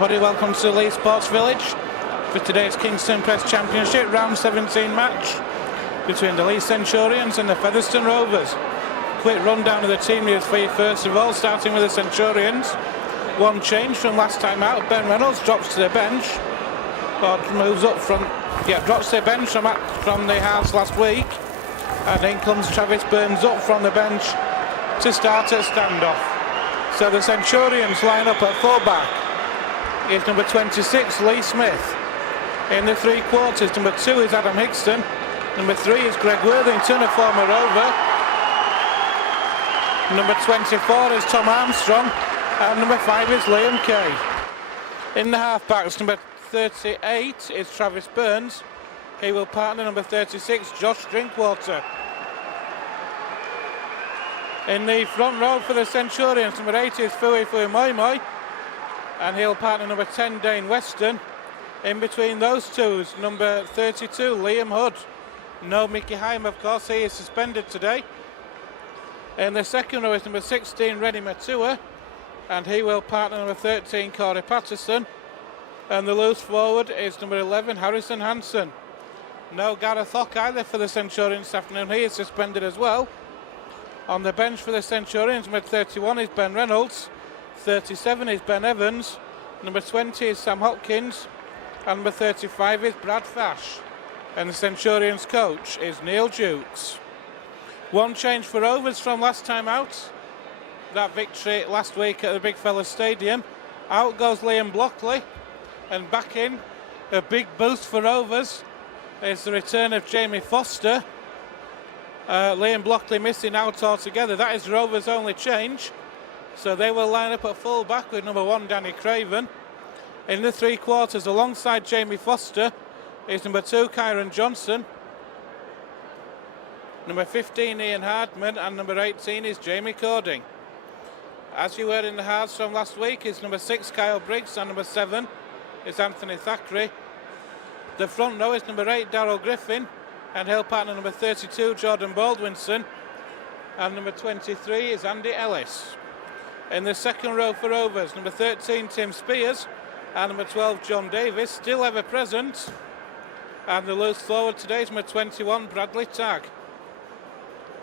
everybody, welcome to Leigh Sports Village for today's Kingston Press Championship round 17 match between the Leigh Centurions and the Featherstone Rovers. Quick rundown of the team news for you first of all, starting with the Centurions. One change from last time out. Ben Reynolds drops to the bench, or moves up from, drops to the bench from the halves last week, and in comes Travis Burns up from the bench to start at standoff. So the Centurions line up at fullback. Is number 26, Leigh Smith. In the three quarters, number 2 is Adam Higston. Number 3 is Greg Worthington, a former Rover. Number 24 is Tom Armstrong. And number 5 is Liam Kay. In the half-backs, number 38 is Travis Burns. He will partner number 36, Josh Drinkwater. In the front row for the Centurions, number 8 is Fui Moi, and he'll partner number 10, Dane Weston. In between those two is number 32, Liam Hood. No Mickey Hyam, of course, he is suspended today. In the second row is number 16, Rennie Matua, and he will partner number 13, Corey Patterson. And the loose forward is number 11, Harrison Hansen. No Gareth Hock either for the Centurions this afternoon, he is suspended as well. On the bench for the Centurions, number 31 is Ben Reynolds, 37 is Ben Evans, number 20 is Sam Hopkins, and number 35 is Brad Fash. And the Centurions coach is Neil Jukes. One change for Rovers from last time out. That victory last week at the Big Fella Stadium. Out goes Liam Blockley, and back in, a big boost for Rovers is the return of Jamie Foster. Liam Blockley missing out altogether. That is Rovers' only change. So they will line up at full back with number 1, Danny Craven. In the three quarters, alongside Jamie Foster, is number 2, Kyron Johnson. Number 15, Ian Hardman, and number 18 is Jamie Cording. As you heard in the halves from last week, is number 6, Kyle Briggs, and number 7 is Anthony Thackeray. The front row is number 8, Darryl Griffin, and he'll partner number 32, Jordan Baldwinson, and number 23 is Andy Ellis. In the second row for Rovers, number 13, Tim Spears, and number 12, John Davis, still ever present. And the loose forward today is number 21, Bradley Tagg.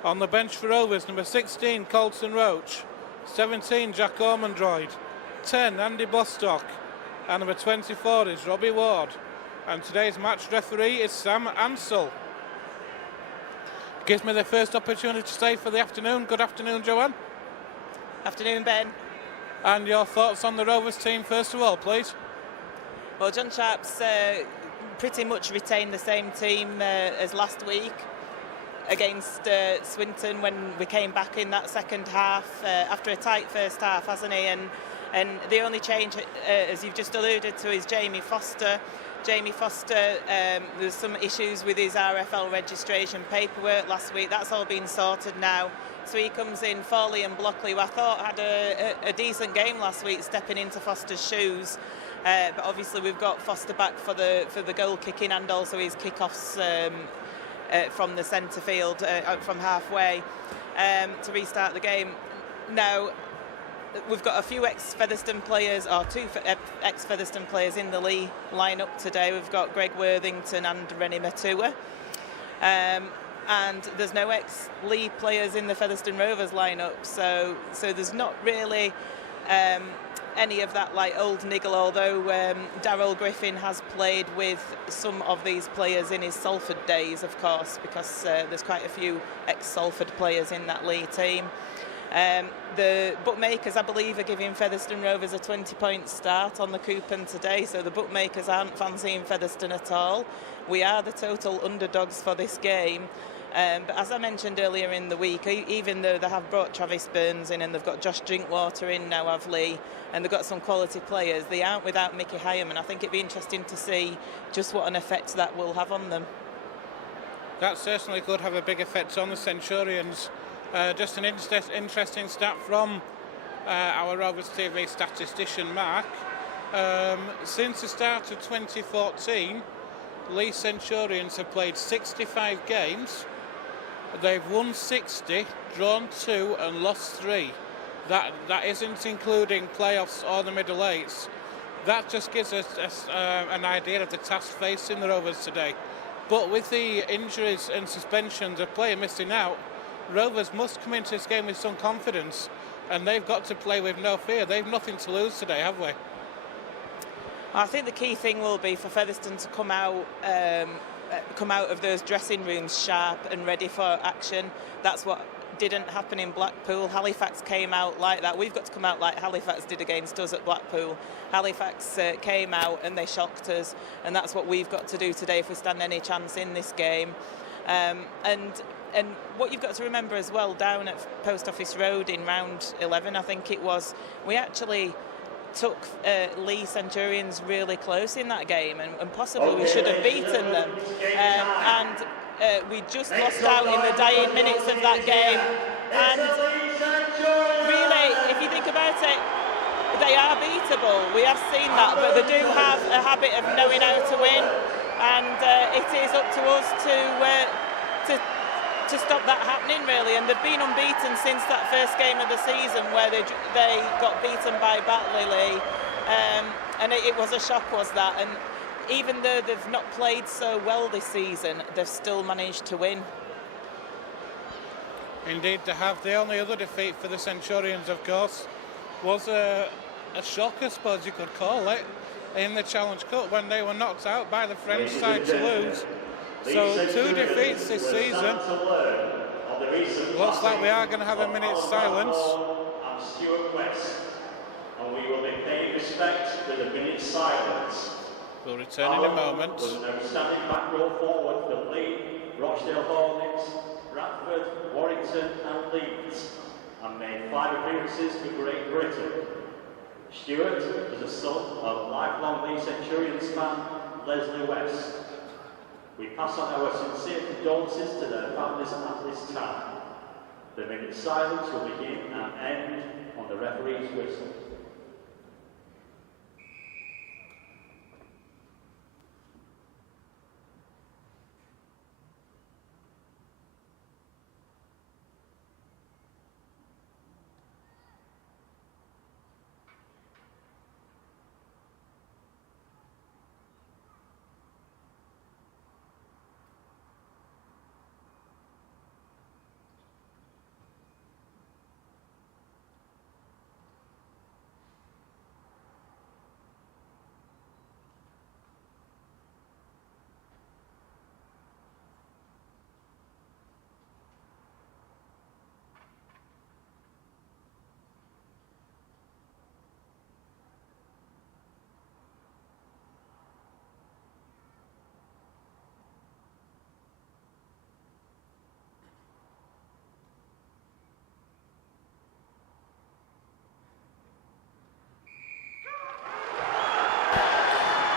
On the bench for Rovers, number 16, Colton Roach, 17, Jack Ormondroyd, 10, Andy Bostock, and number 24 is Robbie Ward. And today's match referee is Sam Ansell. Gives me the first opportunity to say for the afternoon. Good afternoon, Joanne. Afternoon, Ben. And your thoughts on the Rovers team first of all, please. Well, John Sharp's pretty much retained the same team as last week against Swinton when we came back in that second half after a tight first half, hasn't he? And the only change, as you've just alluded to, is Jamie Foster. Jamie Foster, there's some issues with his RFL registration paperwork last week. That's all been sorted now. So he comes in for Liam Blockley, who I thought had a decent game last week, stepping into Foster's shoes. But obviously we've got Foster back for the goal kicking and also his kickoffs from the centre field, from halfway, to restart the game. Now, we've got a few ex-Featherstone players, or 2 ex-Featherstone players in the Leigh lineup today. We've got Greg Worthington and Rennie Matua. And there's no ex-Leigh players in the Featherstone Rovers lineup, so there's not really any of that like old niggle, although Darryl Griffin has played with some of these players in his Salford days, of course, because there's quite a few ex-Salford players in that Leigh team. The bookmakers, I believe, are giving Featherstone Rovers a 20-point start on the coupon today, so the bookmakers aren't fancying Featherstone at all. We are the total underdogs for this game. But as I mentioned earlier in the week, even though they have brought Travis Burns in and they've got Josh Drinkwater in now, have Leigh, and they've got some quality players, they aren't without Mickey Hyam, and I think it'd be interesting to see just what an effect that will have on them. That certainly could have a big effect on the Centurions. Just an interesting stat from our Rovers TV statistician Mark. Since the start of 2014, Leigh Centurions have played 65 games. They've won 60, drawn 2 and lost 3. That isn't including playoffs or the middle eights. that just gives us an idea of the task facing the Rovers today. But with the injuries and suspensions of player missing out, Rovers must come into this game with some confidence, and they've got to play with no fear. They've nothing to lose today, have we? I think the key thing will be for Featherstone to come out of those dressing rooms sharp and ready for action. That's what didn't happen in Blackpool. Halifax came out like that. We've got to come out like Halifax did against us at Blackpool. Halifax came out and they shocked us, and that's what we've got to do today if we stand any chance in this game. And what you've got to remember as well, down at Post Office Road in round 11, I think it was, we actually took Leigh Centurions really close in that game, and possibly we should have beaten them. We just lost out in the dying minutes of that game. And really, if you think about it, they are beatable. We have seen that, but they do have a habit of knowing how to win, and it is up to us to stop that happening, really. And they've been unbeaten since that first game of the season where they got beaten by Batley, and it was a shock, was that. And even though they've not played so well this season, they've still managed to win. Indeed, they have. The only other defeat for the Centurions, of course, was a shock, I suppose you could call it, in the Challenge Cup when they were knocked out by the French side to lose. So 2 defeats this season. Looks like we are going to have a minute's silence. And we will be paying respect with a minute's silence. We'll return in a moment. Will now standing back row forward for Leigh, Rochdale Hornets, Bradford, Warrington and Leeds, and made 5 appearances for Great Britain. Stewart is a son of lifelong Leigh Centurions fan Leslie West. We pass on our sincere condolences to their families at this time. The minute's silence will begin and end on the referee's whistle.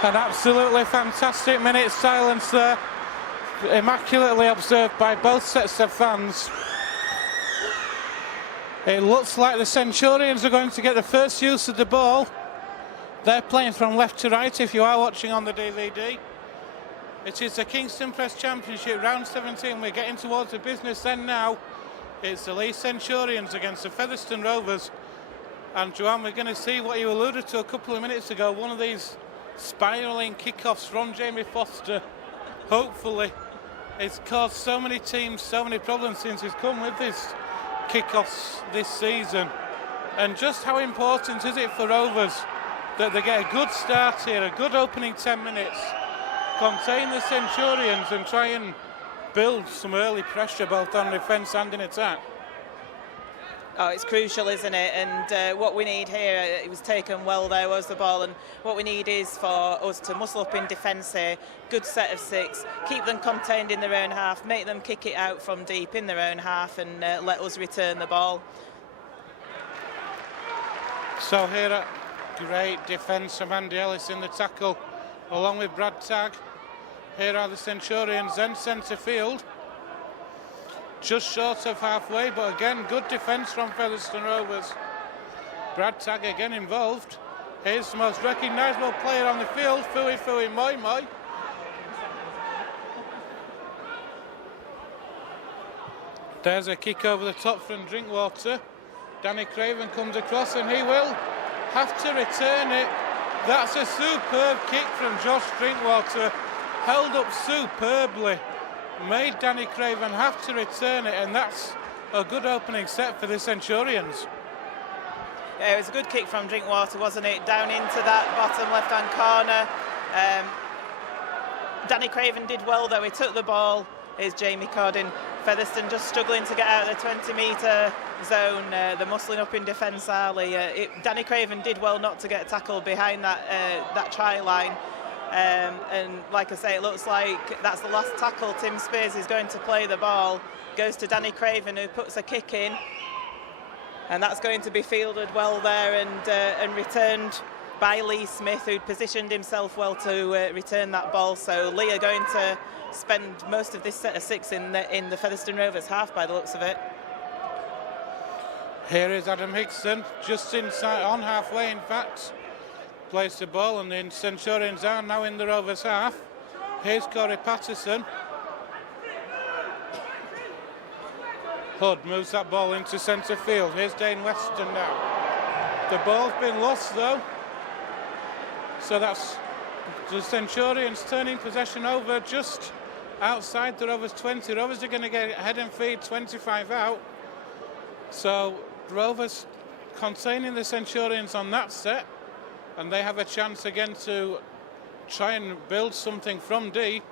An absolutely fantastic minute's silence there, immaculately observed by both sets of fans. It looks like the Centurions are going to get the first use of the ball. They're playing from left to right if you are watching on the DVD. It is the Kingston Press Championship, round 17. We're getting towards the business end now. It's the Leigh Centurions against the Featherstone Rovers. And Joanne, we're going to see what you alluded to a couple of minutes ago, one of these spiralling kickoffs from Jamie Foster. Hopefully, it's caused so many teams so many problems since he's come with these kickoffs this season. And just how important is it for Rovers that they get a good start here, a good opening 10 minutes, contain the Centurions and try and build some early pressure both on defence and in attack. Oh, it's crucial, isn't it? And what we need here, it was taken well there, was the ball, and what we need is for us to muscle up in defence here, good set of 6, keep them contained in their own half, make them kick it out from deep in their own half, and let us return the ball. So here, great defence from Andy Ellis in the tackle, along with Brad Tagg. Here are the Centurions then centre field. Just short of halfway, but again, good defence from Featherstone Rovers. Brad Tagg again involved. Here's the most recognisable player on the field, Fui Moi Moi. There's a kick over the top from Drinkwater. Danny Craven comes across and he will have to return it. That's a superb kick from Josh Drinkwater, held up superbly, made Danny Craven have to return it, and that's a good opening set for the Centurions. Yeah, it was a good kick from Drinkwater, wasn't it? Down into that bottom left-hand corner. Danny Craven did well, though. He took the ball. Here's Jamie Cordin. Featherstone just struggling to get out of the 20-metre zone. They're muscling up in defence, Ali. Danny Craven did well not to get tackled behind that try line. And like I say, it looks like that's the last tackle. Tim Spears is going to play the ball. Goes to Danny Craven, who puts a kick in. And that's going to be fielded well there and returned by Leigh Smith, who'd positioned himself well to return that ball. So Leigh are going to spend most of this set of 6 in the Featherstone Rovers half, by the looks of it. Here is Adam Hickson, just inside, on halfway in fact. Plays the ball, and the Centurions are now in the Rovers half. Here's Corey Patterson. Hood moves that ball into centre field. Here's Dane Weston now. The ball's been lost though. So that's the Centurions turning possession over just outside the Rovers 20. Rovers are going to get head and feed 25 out. So Rovers containing the Centurions on that set, and they have a chance again to try and build something from deep.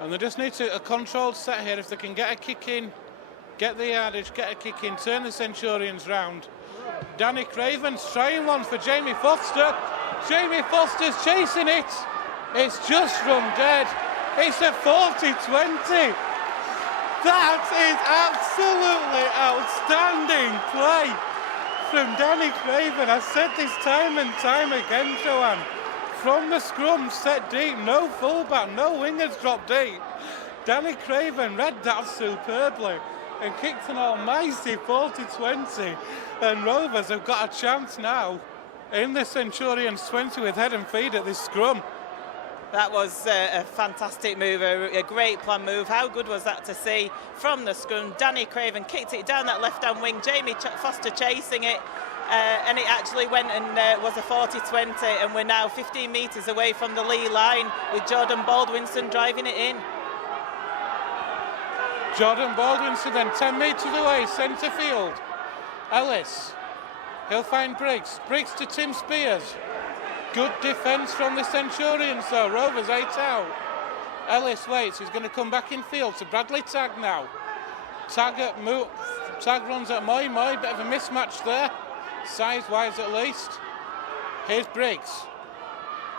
And they just need a controlled set here. If they can get a kick in, get the yardage, get a kick in, turn the Centurions round. Danny Craven's trying one for Jamie Foster. Jamie Foster's chasing it. It's just run dead. It's a 40-20. That is absolutely outstanding play from Danny Craven. I've said this time and time again, Joanne. From the scrum, set deep, no fullback, no wingers drop deep. Danny Craven read that superbly and kicked an almighty 40-20. And Rovers have got a chance now in the Centurions 20 with head and feed at this scrum. That was a fantastic move, a great plan move. How good was that to see from the scrum? Danny Craven kicked it down that left-hand wing, Jamie Foster chasing it, and it actually went and was a 40-20, and we're now 15 metres away from the Leigh line with Jordan Baldwinson driving it in. Jordan Baldwinson then 10 metres away, centre field. Ellis, he'll find Briggs. Briggs to Tim Spears. Good defence from the Centurions though. Rovers 8 out. Ellis waits. He's going to come back in field to Bradley Tagg now. Tagg runs at Moi. Bit of a mismatch there. Size-wise at least. Here's Briggs.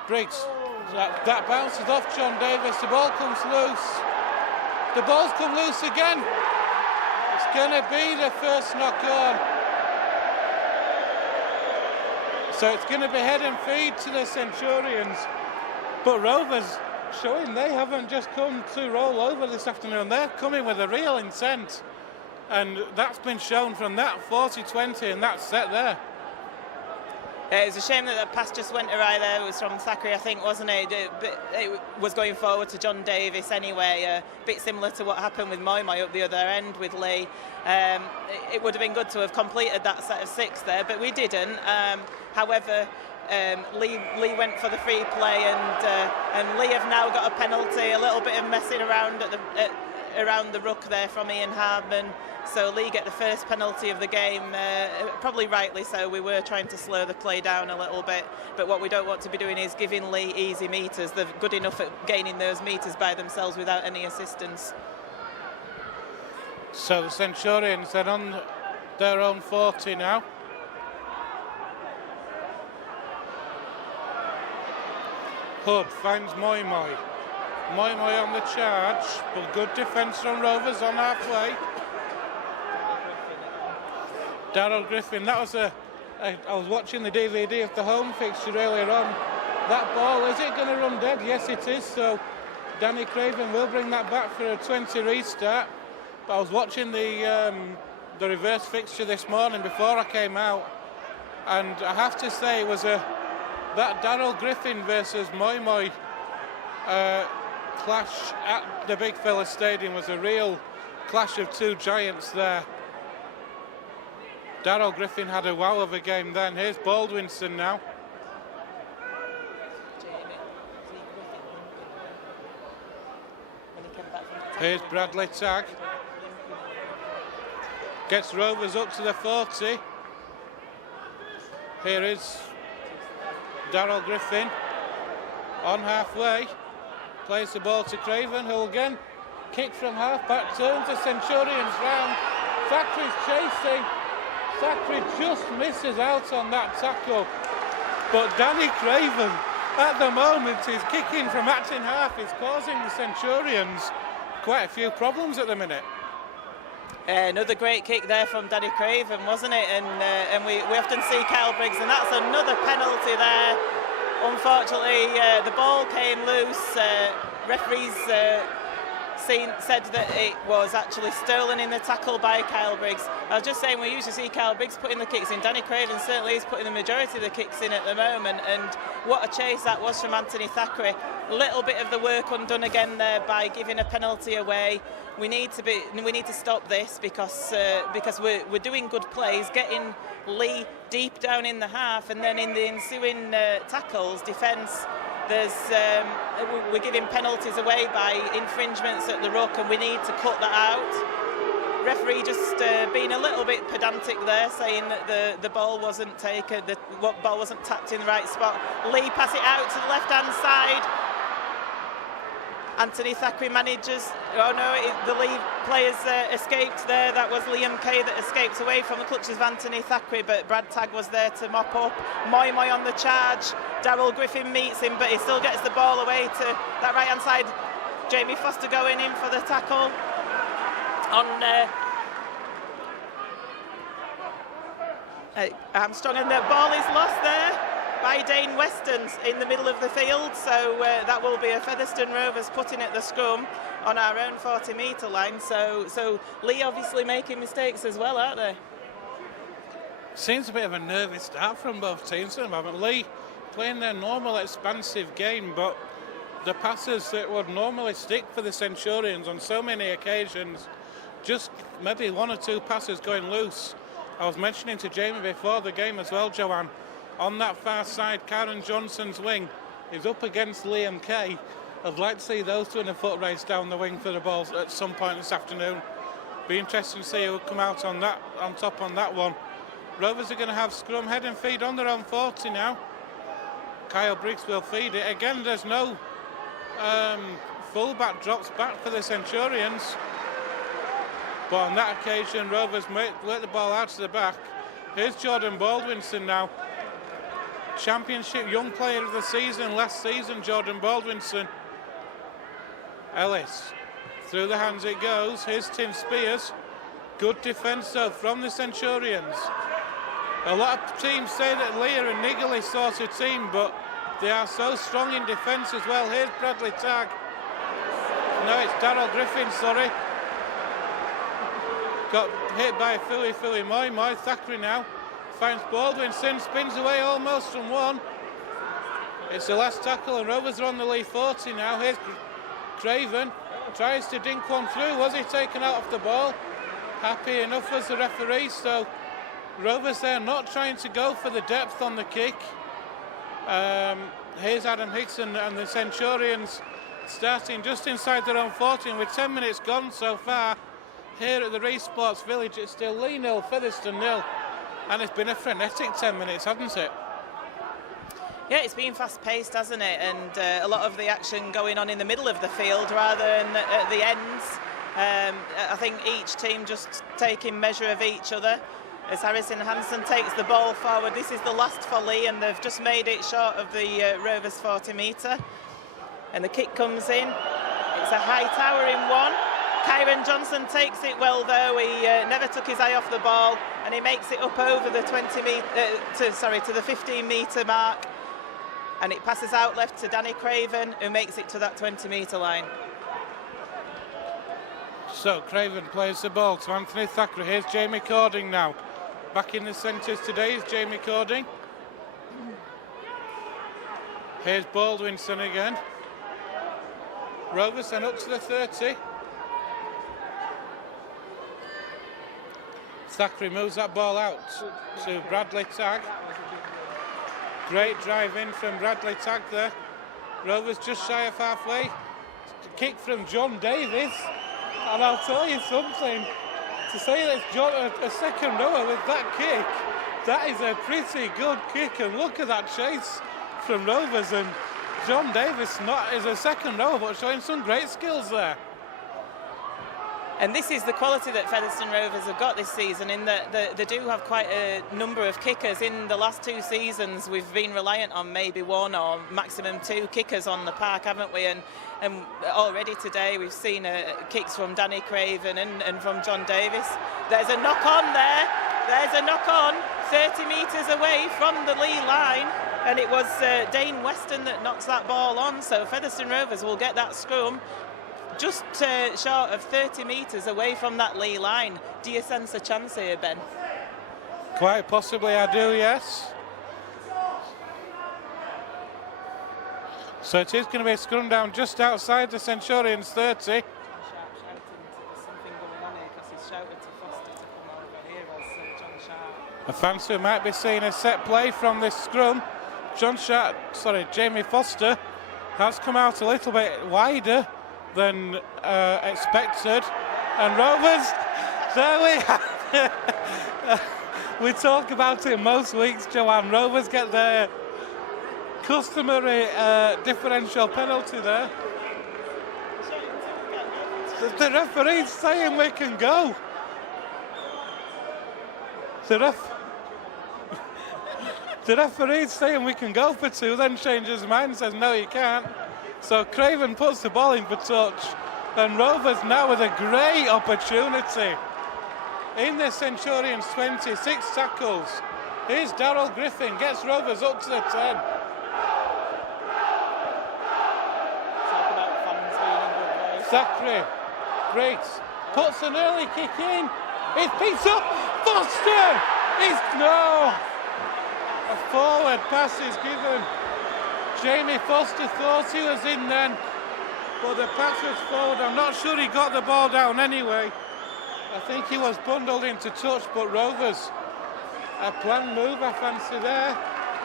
Briggs. That bounces off John Davis. The ball comes loose. The ball's come loose again. It's going to be the first knock on. So it's going to be head and feed to the Centurions. But Rovers showing they haven't just come to roll over this afternoon. They're coming with a real intent. And that's been shown from that 40-20 and that set there. It was a shame that the pass just went awry there. It was from Thackeray, I think, wasn't it? It was going forward to John Davis anyway. A bit similar to what happened with Moi up the other end with Leigh. It would have been good to have completed that set of 6 there, but we didn't. However, Leigh went for the free play, and Leigh have now got a penalty. A little bit of messing around around the ruck there from Ian Hardman. So Leigh get the first penalty of the game, probably rightly so. We were trying to slow the play down a little bit, but what we don't want to be doing is giving Leigh easy metres. They're good enough at gaining those metres by themselves without any assistance. So the Centurions are on their own 40 now. Hood finds Moi. Moi on the charge, but good defence from Rovers on halfway. Darryl Griffin, that was I was watching the DVD of the home fixture earlier on. That ball, is it going to run dead? Yes, it is. So Danny Craven will bring that back for a 20 restart. But I was watching the reverse fixture this morning before I came out, and I have to say it was that Darryl Griffin versus Moi clash at the Big Fella Stadium was a real clash of two giants there. Darryl Griffin had a wow of a game then. Here's Baldwinson now. Here's Bradley Tagg. Gets Rovers up to the 40. Here is Darryl Griffin on halfway. Plays the ball to Craven, who again kick from half-back, turns the Centurions round. Thackeray's chasing. Thackeray just misses out on that tackle. But Danny Craven, at the moment, is kicking from acting half. Is causing the Centurions quite a few problems at the minute. Another great kick there from Danny Craven, wasn't it? And we often see Kyle Briggs, and that's another penalty there. Unfortunately, the ball came loose. Referees said that it was actually stolen in the tackle by Kyle Briggs. I was just saying, we usually see Kyle Briggs putting the kicks in. Danny Craven certainly is putting the majority of the kicks in at the moment, and what a chase that was from Anthony Thackeray. A little bit of the work undone again there by giving a penalty away. We need to stop this because we're doing good plays, getting Leigh deep down in the half, and then in the ensuing tackles, defence, we're giving penalties away by infringements at the ruck, and we need to cut that out. Referee just being a little bit pedantic there, saying that the ball wasn't taken, the ball wasn't tapped in the right spot. Leigh pass it out to the left-hand side. Anthony Thackeray manages. Oh no, the Leigh players escaped there. That was Liam Kay that escaped away from the clutches of Anthony Thackeray, but Brad Tagg was there to mop up. Moy on the charge. Darryl Griffin meets him, but he still gets the ball away to that right-hand side. Jamie Foster going in for the tackle on Armstrong, and the ball is lost there by Dane Weston in the middle of the field, so that will be a Featherstone Rovers putting at the scrum on our own 40-metre line. So Leigh obviously making mistakes as well, aren't they? Seems a bit of a nervous start from both teams at the moment. Leigh playing their normal expansive game, but the passes that would normally stick for the Centurions on so many occasions, just maybe one or two passes going loose. I was mentioning to Jamie before the game as well, Joanne, on that far side, Karen Johnson's wing is up against Liam Kay. I'd like to see those two in a foot race down the wing for the balls at some point this afternoon. Be interesting to see who will come out on top on that one. Rovers are going to have scrum, head and feed on their own 40 now. Kyle Briggs will feed it. Again, there's no fullback drops back for the Centurions. But on that occasion, Rovers work the ball out to the back. Here's Jordan Baldwinson now. Championship Young Player of the Season last season, Jordan Baldwinson. Ellis, through the hands it goes. Here's Tim Spears. Good defence though from the Centurions. A lot of teams say that Leigh are a niggly sort of team, but they are so strong in defence as well. Here's Bradley Tagg. No, it's Darryl Griffin, sorry. Got hit by Philly Moy. Thackeray now finds Baldwinson, spins away almost from one. It's the last tackle, and Rovers are on the Leigh 40 now. Here's Craven, tries to dink one through. Was he taken out of the ball? Happy enough as the referee, so Rovers there not trying to go for the depth on the kick. Here's Adam Hickson and the Centurions starting just inside their own 40, and with 10 minutes gone so far here at the Reece Sports Village, it's still Leigh 0, Featherstone 0. And it's been a frenetic 10 minutes, hasn't it? Yeah, it's been fast-paced, hasn't it? And a lot of the action going on in the middle of the field rather than at the ends. I think each team just taking measure of each other. As Harrison Hansen takes the ball forward, this is the last for Leigh, and they've just made it short of the Rovers 40-metre. And the kick comes in. It's a high towering one. Kyron Johnson takes it well though. He never took his eye off the ball, and he makes it up over the to the 15-metre mark, and it passes out left to Danny Craven, who makes it to that 20-metre line. So Craven plays the ball to Anthony Thackeray. Here's Jamie Cording now. Back in the centres today is Jamie Cording. Here's Baldwinson again. Rovers then up to the 30. Thackeray moves that ball out to Bradley Tagg. Great drive in from Bradley Tagg there. Rovers just shy of halfway. Kick from John Davis. And I'll tell you something, to say that John, a second rower with that kick, that is a pretty good kick. And look at that chase from Rovers, and John Davis is a second rower, but showing some great skills there. And this is the quality that Featherstone Rovers have got this season, in that they do have quite a number of kickers. In the last 2 seasons, we've been reliant on maybe 1 or maximum 2 kickers on the park, haven't we? And already today we've seen kicks from Danny Craven and from John Davis. There's a knock on there. There's a knock on 30 metres away from the Leigh line. And it was Dane Weston that knocks that ball on. So Featherstone Rovers will get that scrum just short of 30 metres away from that Leigh line. Do you sense a chance here, Ben? Quite possibly I do, yes. So it is going to be a scrum down just outside the Centurions 30. Something going on here because he's shouted to Foster to come over here as John Sharp. I fancy we might be seeing a set play from this scrum. Jamie Foster has come out a little bit wider than expected, and Rovers, there we have we talk about it most weeks, Joanne. Rovers get their customary differential penalty there. The referee's saying we can go. The referee's saying we can go for 2, then changes his mind and says no, you can't. So Craven puts the ball in for touch, and Rovers now with a great opportunity. In the Centurions 20, 6 tackles. Here's Darryl Griffin, gets Rovers up to the 10. Talk about fans being in good voice. Zachary, great, puts an early kick in. It's picked up, Foster! No! A forward pass is given. Jamie Foster thought he was in then, but the pass was forward. I'm not sure he got the ball down anyway. I think he was bundled into touch, but Rovers, a planned move, I fancy there.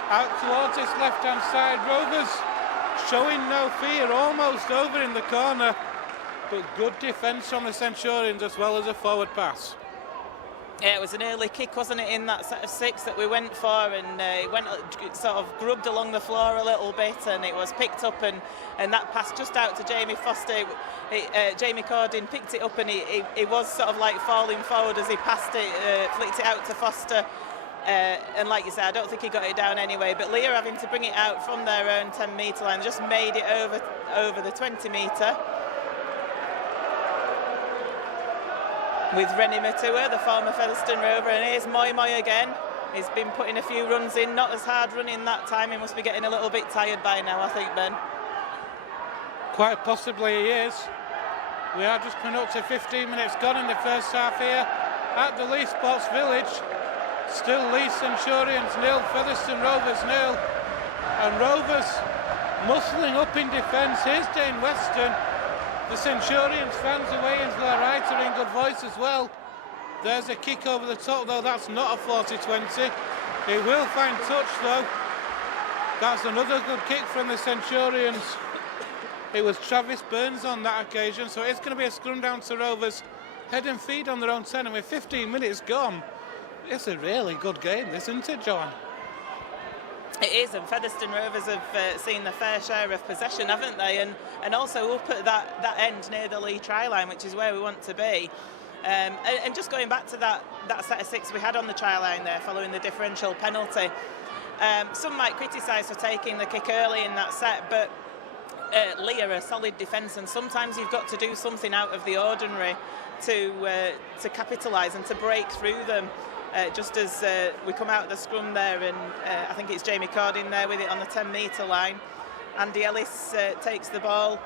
Out towards this left-hand side. Rovers showing no fear, almost over in the corner, but good defence from the Centurions as well as a forward pass. Yeah, it was an early kick, wasn't it, in that set of 6 that we went for, and it went sort of grubbed along the floor a little bit, and it was picked up, and that pass just out to Jamie Foster. Jamie Cordin picked it up, and he was sort of like falling forward as he passed it, flicked it out to Foster, and like you said, I don't think he got it down anyway, but Leigh are having to bring it out from their own 10-metre line, just made it over the 20-metre. With Rennie Matua, the former Featherstone Rover, and here's Moi again. He's been putting a few runs in, not as hard running that time. He must be getting a little bit tired by now, I think, Ben. Quite possibly he is. We are just coming up to 15 minutes gone in the first half here at the Leigh Sports Village. Still Leigh Centurions 0, Featherstone Rovers 0. And Rovers muscling up in defence. Here's Dane Weston. The Centurions fans away into their right are in good voice as well. There's a kick over the top, though that's not a 40-20. It will find touch, though. That's another good kick from the Centurions. It was Travis Burns on that occasion, so it's going to be a scrum down to Rovers. Head and feed on their own 10, and with 15 minutes gone, it's a really good game, isn't it, Joanne? It is, and Featherstone Rovers have seen their fair share of possession, haven't they? And also up at that end near the Leigh try line, which is where we want to be. And just going back to that set of 6 we had on the try line there, following the differential penalty. Some might criticise for taking the kick early in that set, but Leigh are a solid defence, and sometimes you've got to do something out of the ordinary to capitalise and to break through them. Just as we come out of the scrum there, and I think it's Jamie Cordin there with it on the 10-metre line. Andy Ellis takes the ball,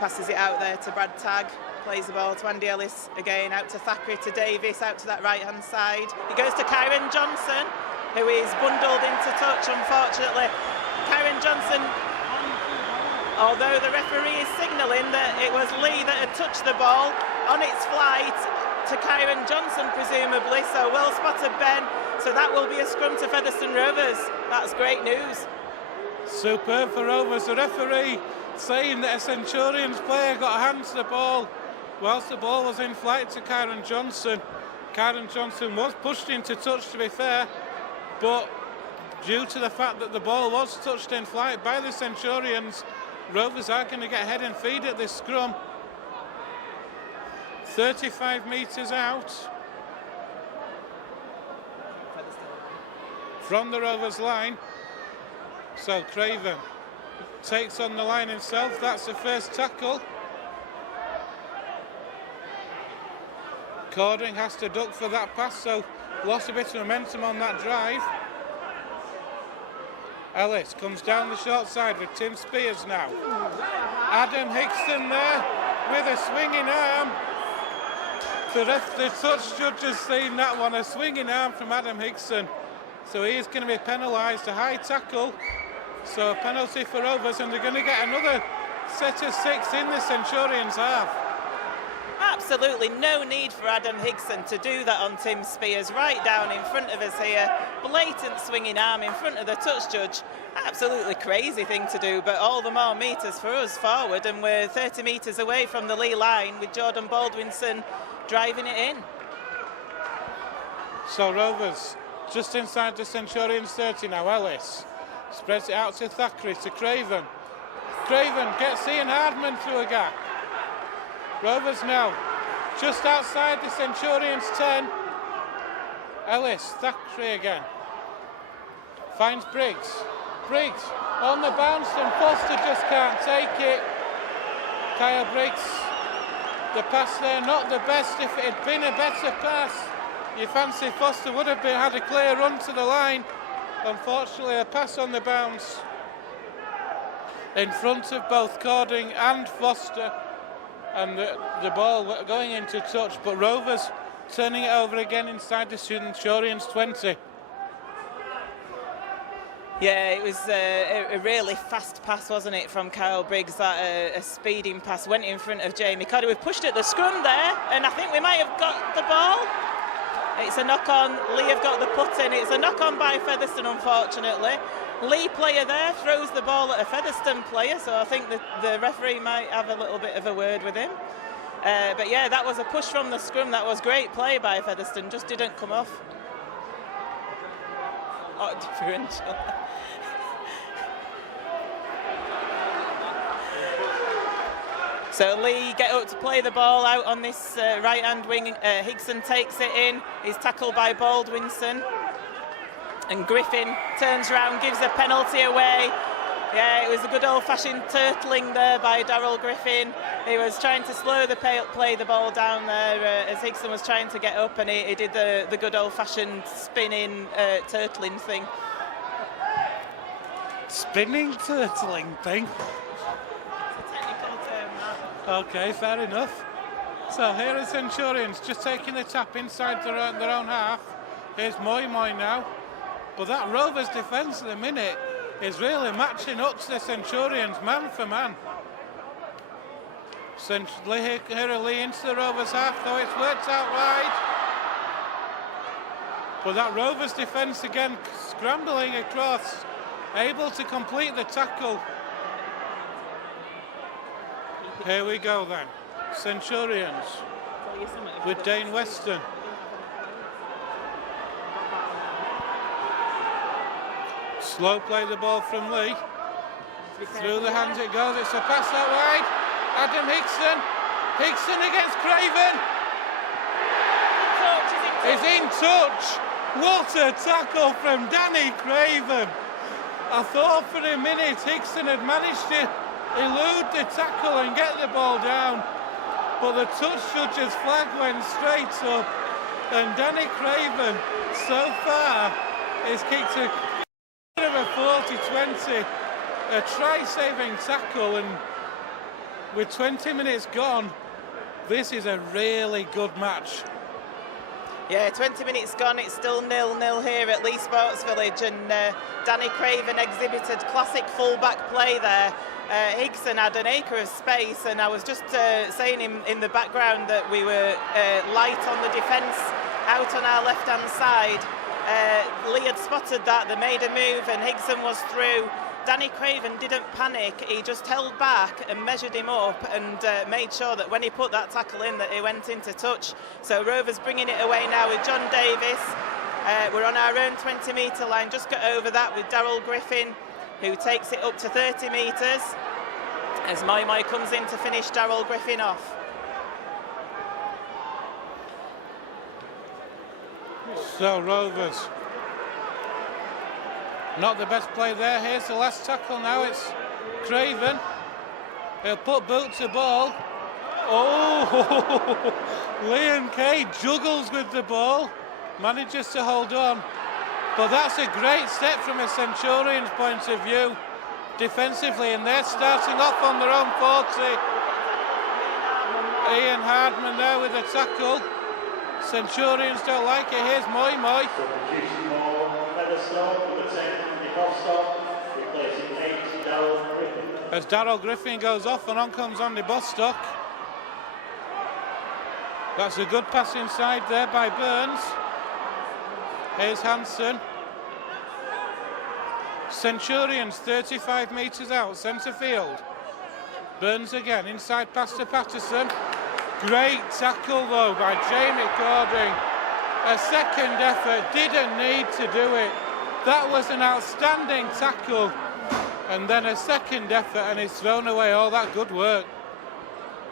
passes it out there to Brad Tagg, plays the ball to Andy Ellis again, out to Thackeray, to Davis, out to that right-hand side. It goes to Kyron Johnson, who is bundled into touch, unfortunately. Kyron Johnson, although the referee is signalling that it was Leigh that had touched the ball on its flight to Kyron Johnson, presumably, so well spotted, Ben. So that will be a scrum to Featherstone Rovers. That's great news. Superb for Rovers. The referee saying that a Centurions player got a hand to the ball whilst the ball was in flight to Kyron Johnson. Kyron Johnson was pushed into touch, to be fair, but due to the fact that the ball was touched in flight by the Centurions, Rovers are going to get head and feed at this scrum. 35 metres out from the Rovers line. So Craven takes on the line himself. That's the first tackle. Cording has to duck for that pass, so lost a bit of momentum on that drive. Ellis comes down the short side with Tim Spears now. Adam Hickson there with a swinging arm. The touch judge has seen that one, a swinging arm from Adam Hickson. So he is going to be penalised, a high tackle. So a penalty for Rovers, and they're going to get another set of 6 in the Centurions half. Absolutely no need for Adam Hickson to do that on Tim Spears, right down in front of us here. Blatant swinging arm in front of the touch judge. Absolutely crazy thing to do, but all the more metres for us forward, and we're 30 metres away from the Leigh line with Jordan Baldwinson driving it in. So Rovers just inside the Centurions 30 now. Ellis spreads it out to Thackeray, to Craven. Craven gets Ian Hardman through a gap. Rovers now just outside the Centurions 10. Ellis, Thackeray again. Finds Briggs. Briggs on the bounce, and Foster just can't take it. Kyle Briggs, the pass there not the best. If it had been a better pass, you fancy Foster would have had a clear run to the line. Unfortunately, a pass on the bounce in front of both Cording and Foster, and the ball going into touch, but Rovers turning it over again inside the Centurions 20. Yeah, it was a really fast pass, wasn't it, from Kyle Briggs? That a speeding pass went in front of Jamie Coddy. We've pushed at the scrum there, and I think we might have got the ball. It's a knock-on. Leigh have got the put in. It's a knock-on by Featherstone, unfortunately. Leigh player there throws the ball at a Featherstone player, so I think the referee might have a little bit of a word with him. But yeah, that was a push from the scrum. That was great play by Featherstone, just didn't come off. Oh, differential. So Leigh get up to play the ball out on this right-hand wing. Hickson takes it in. He's tackled by Baldwinson. And Griffin turns around, gives a penalty away. Yeah, it was a good old-fashioned turtling there by Darryl Griffin. He was trying to slow play the ball down there as Hickson was trying to get up, and he did the good old-fashioned spinning turtling thing. Spinning turtling thing? Okay, fair enough. So here are Centurions just taking the tap inside their own half. Here's Moy now. But that Rovers defence at the minute is really matching up to the Centurions man for man. Here are Leigh into the Rovers half, though it's worked out wide. But that Rovers defence again scrambling across, able to complete the tackle. Here we go then. Centurions with Dane Weston. Slow play the ball from Leigh. Through the hands it goes. It's a pass out wide. Adam Hickson. Hickson against Craven. He's in touch. What a tackle from Danny Craven. I thought for a minute Hickson had managed to elude the tackle and get the ball down, but the touch judge's flag went straight up, and Danny Craven so far is kicked a 40-20, a try-saving tackle, and with 20 minutes gone, this is a really good match. Yeah, 20 minutes gone, it's still 0-0 here at Leigh Sports Village, and Danny Craven exhibited classic full-back play there. Hickson had an acre of space, and I was just saying in the background that we were light on the defence out on our left-hand side. Leigh had spotted that, they made a move, and Hickson was through. Danny Craven didn't panic. He just held back and measured him up and made sure that when he put that tackle in that he went into touch. So Rovers bringing it away now with John Davis. We're on our own 20-metre line, just got over that with Darryl Griffin, who takes it up to 30 metres as Moi comes in to finish Darryl Griffin off. So Rovers, not the best play there. Here's the last tackle now. It's Craven. He'll put boot to ball. Oh, Liam Kay juggles with the ball, manages to hold on. But that's a great step from a Centurions point of view defensively, and they're starting off on their own 40. Ian Hardman there with the tackle. Centurions don't like it. Here's Moi. As Darryl Griffin goes off and on comes Andy Bostock. That's a good pass inside there by Burns. Here's Hansen. Centurions 35 metres out, centre field. Burns again, inside pass to Patterson. Great tackle though by Jamie Cording. A second effort, didn't need to do it. That was an outstanding tackle. And then a second effort and he's thrown away all that good work.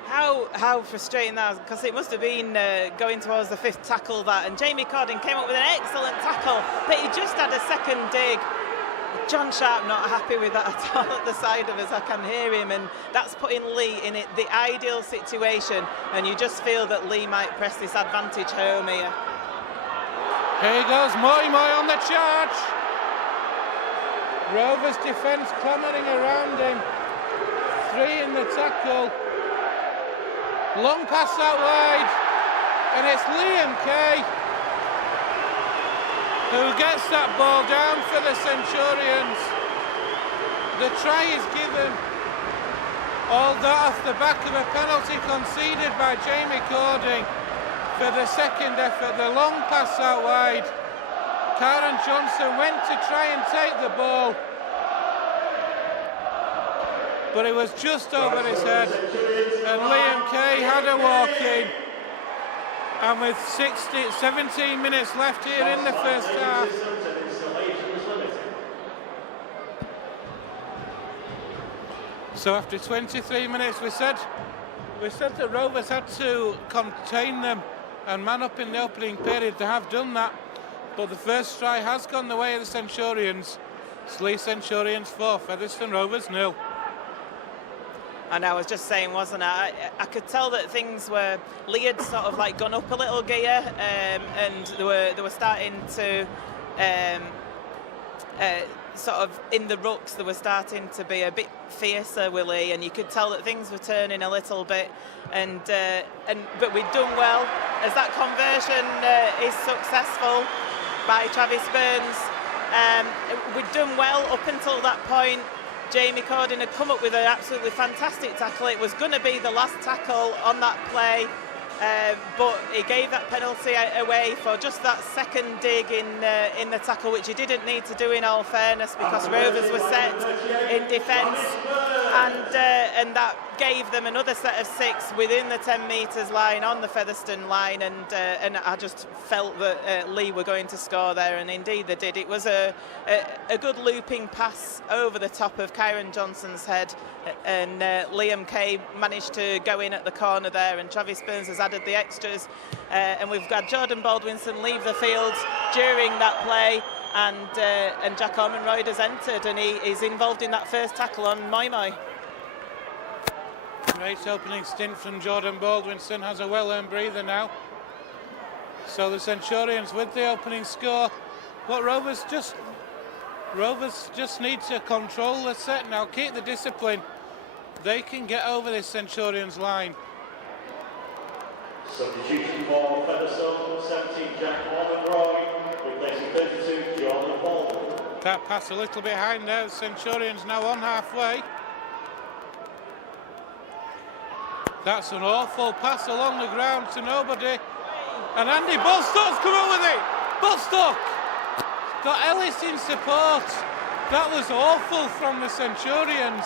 How frustrating that was, because it must have been going towards the fifth tackle that, and Jamie Cording came up with an excellent tackle, but he just had a second dig. John Sharp not happy with that at all at the side of us, I can hear him, and that's putting Leigh in the ideal situation, and you just feel that Leigh might press this advantage home here. Here goes Moi on the charge. Rovers defence clamoring around him. 3 in the tackle. Long pass out wide, and it's Liam Kay who gets that ball down for the Centurions. The try is given, all that off the back of a penalty conceded by Jamie Cording for the second effort. The long pass out wide. Karen Johnson went to try and take the ball, but it was just over his head, and Liam Kay had a walk in. And with 17 minutes left here in the first half, so after 23 minutes we said that Rovers had to contain them and man up in the opening period. They have done that, but the first try has gone the way of the Centurions. It's Leigh Centurions 4, Featherstone Rovers 0. And I was just saying, wasn't I could tell that things were, Leigh had sort of like gone up a little gear, and they were starting to sort of in the rucks, they were starting to be a bit fiercer with Leigh, and you could tell that things were turning a little bit, but we'd done well as that conversion is successful by Travis Burns. We'd done well up until that point. Jamie Cording had come up with an absolutely fantastic tackle. It was going to be the last tackle on that play, but he gave that penalty away for just that second dig in the tackle, which he didn't need to do in all fairness, because Rovers were set in defence, and that gave them another set of 6 within the 10 metres line on the Featherstone line, and I just felt that Leigh were going to score there, and indeed they did. It was a good looping pass over the top of Kyron Johnson's head, and Liam Kay managed to go in at the corner there, and Travis Burns has added the extras, and we've got Jordan Baldwinson leave the field during that play, and Jack Ormonroyd has entered, and he is involved in that first tackle on Moi. Great opening stint from Jordan Baldwinson, has a well-earned breather now. So the Centurions with the opening score, but Rovers just need to control the set now, keep the discipline. They can get over this Centurions line. Substitution for Featherstone, 17 Jack Ormonroyd, replacing 32 Jordan Baldwin. That pass a little behind there. Centurions now on halfway. That's an awful pass along the ground to nobody. And Andy Bostock's come up with it. Bostock got Ellis in support. That was awful from the Centurions.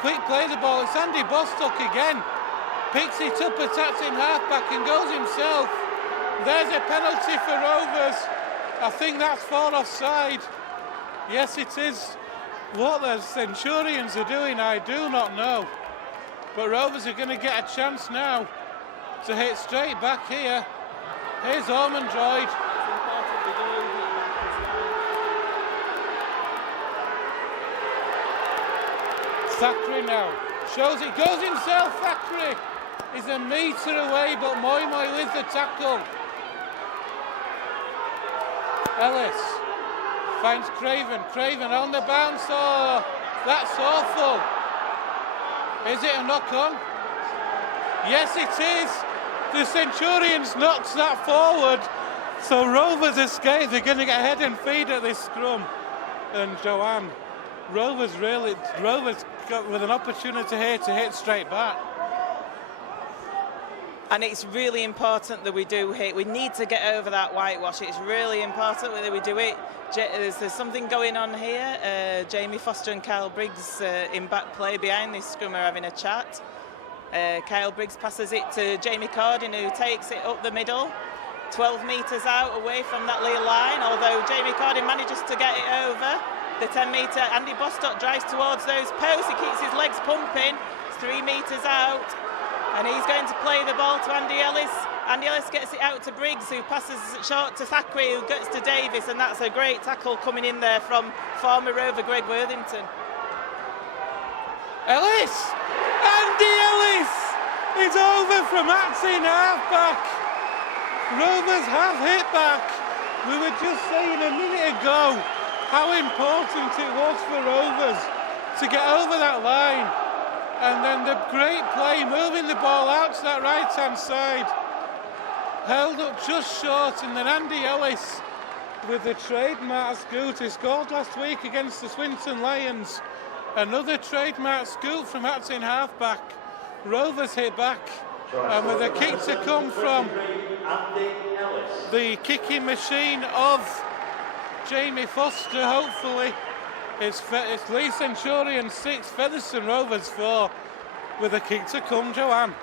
Quick play the ball. It's Andy Bostock again. Picks it up, attacks in half-back and goes himself. There's a penalty for Rovers. I think that's far offside. Yes, it is. What the Centurions are doing, I do not know. But Rovers are going to get a chance now to hit straight back here. Here's Ormondroyd. Thackeray now shows it, goes himself. Thackeray is a metre away, but Moi with the tackle. Ellis finds Craven. Craven on the bounce. Oh, that's awful. Is it a knock on? Yes, it is. The Centurions knocks that forward. So Rovers escape. They're going to get head and feet at this scrum. And Joanne, Rovers got with an opportunity here to hit straight back. And it's really important that we do hit. We need to get over that whitewash. It's really important that we do it. There's something going on here. Jamie Foster and Kyle Briggs in back play behind this scrum are having a chat. Kyle Briggs passes it to Jamie Cardin, who takes it up the middle, 12 metres out away from that Leigh line, although Jamie Cardin manages to get it over the 10-metre. Andy Bostock drives towards those posts. He keeps his legs pumping. It's 3 metres out. And he's going to play the ball to Andy Ellis. Andy Ellis gets it out to Briggs, who passes short to Thackeray, who gets to Davis, and that's a great tackle coming in there from former Rover Greg Worthington. Ellis! Andy Ellis! It's over from Atsin half-back. Rovers have hit back. We were just saying a minute ago how important it was for Rovers to get over that line. And then the great play, moving the ball out to that right-hand side. Held up just short, and then Andy Ellis with the trademark scoot. He scored last week against the Swinton Lions. Another trademark scoot from Atsin half-back. Rovers hit back, and with a kick to come from the kicking machine of Jamie Foster, hopefully. It's Leigh Centurions 6, Featherstone Rovers 4, with a kick to come, Joanne.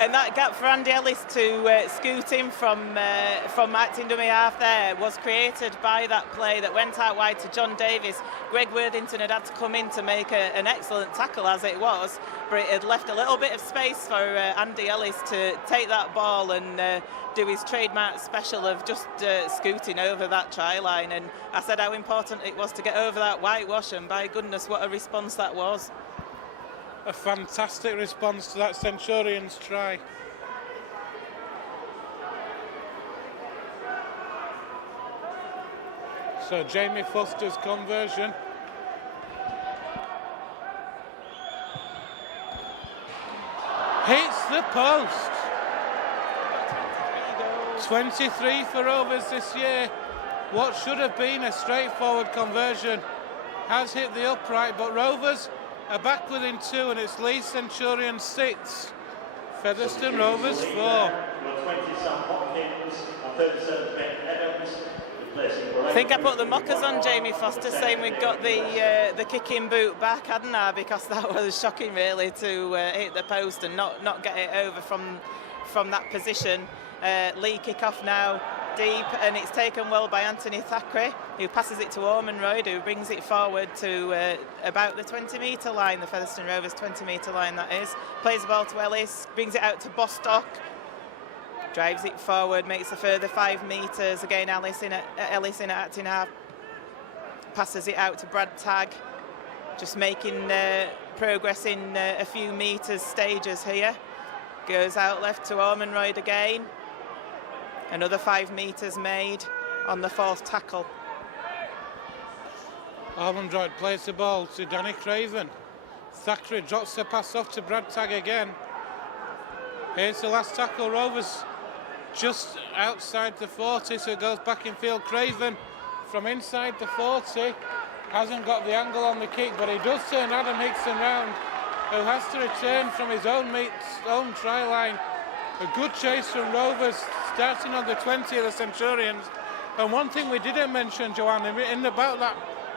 And that gap for Andy Ellis to scoot in from acting dummy half there was created by that play that went out wide to John Davis. Greg Worthington had to come in to make an excellent tackle as it was, but it had left a little bit of space for Andy Ellis to take that ball and do his trademark special of just scooting over that try line. And I said how important it was to get over that whitewash, and by goodness, what a response that was. A fantastic response to that Centurions try. So Jamie Foster's conversion. Hits the post. 23 for Rovers this year. What should have been a straightforward conversion has hit the upright, but Rovers are back within 2, and it's Leigh Centurions 6, Featherstone Rovers 4. I think I put the mockers on Jamie Foster, saying we'd got the kicking boot back, hadn't I? Because that was shocking, really, to hit the post and not get it over from that position. Leigh kick off now, deep, and it's taken well by Anthony Thackeray, who passes it to Ormondroyd, who brings it forward to about the 20-metre line, the Featherstone Rovers 20-metre line, that is. Plays the ball to Ellis, brings it out to Bostock, drives it forward, makes a further 5 metres. Again, Ellis in at acting half, passes it out to Brad Tagg, just making progress in a few metres stages here. Goes out left to Ormondroyd again. Another 5 metres made on the 4th tackle. Ormondroyd plays the ball to Danny Craven. Thackeray drops the pass off to Brad Tagg again. Here's the last tackle. Rovers just outside the 40, so it goes back in field. Craven from inside the 40 hasn't got the angle on the kick, but he does turn Adam Hickson round, who has to return from his own try line. A good chase from Rovers, starting on the 20 of the Centurions. And one thing we didn't mention, Joanne, in about that,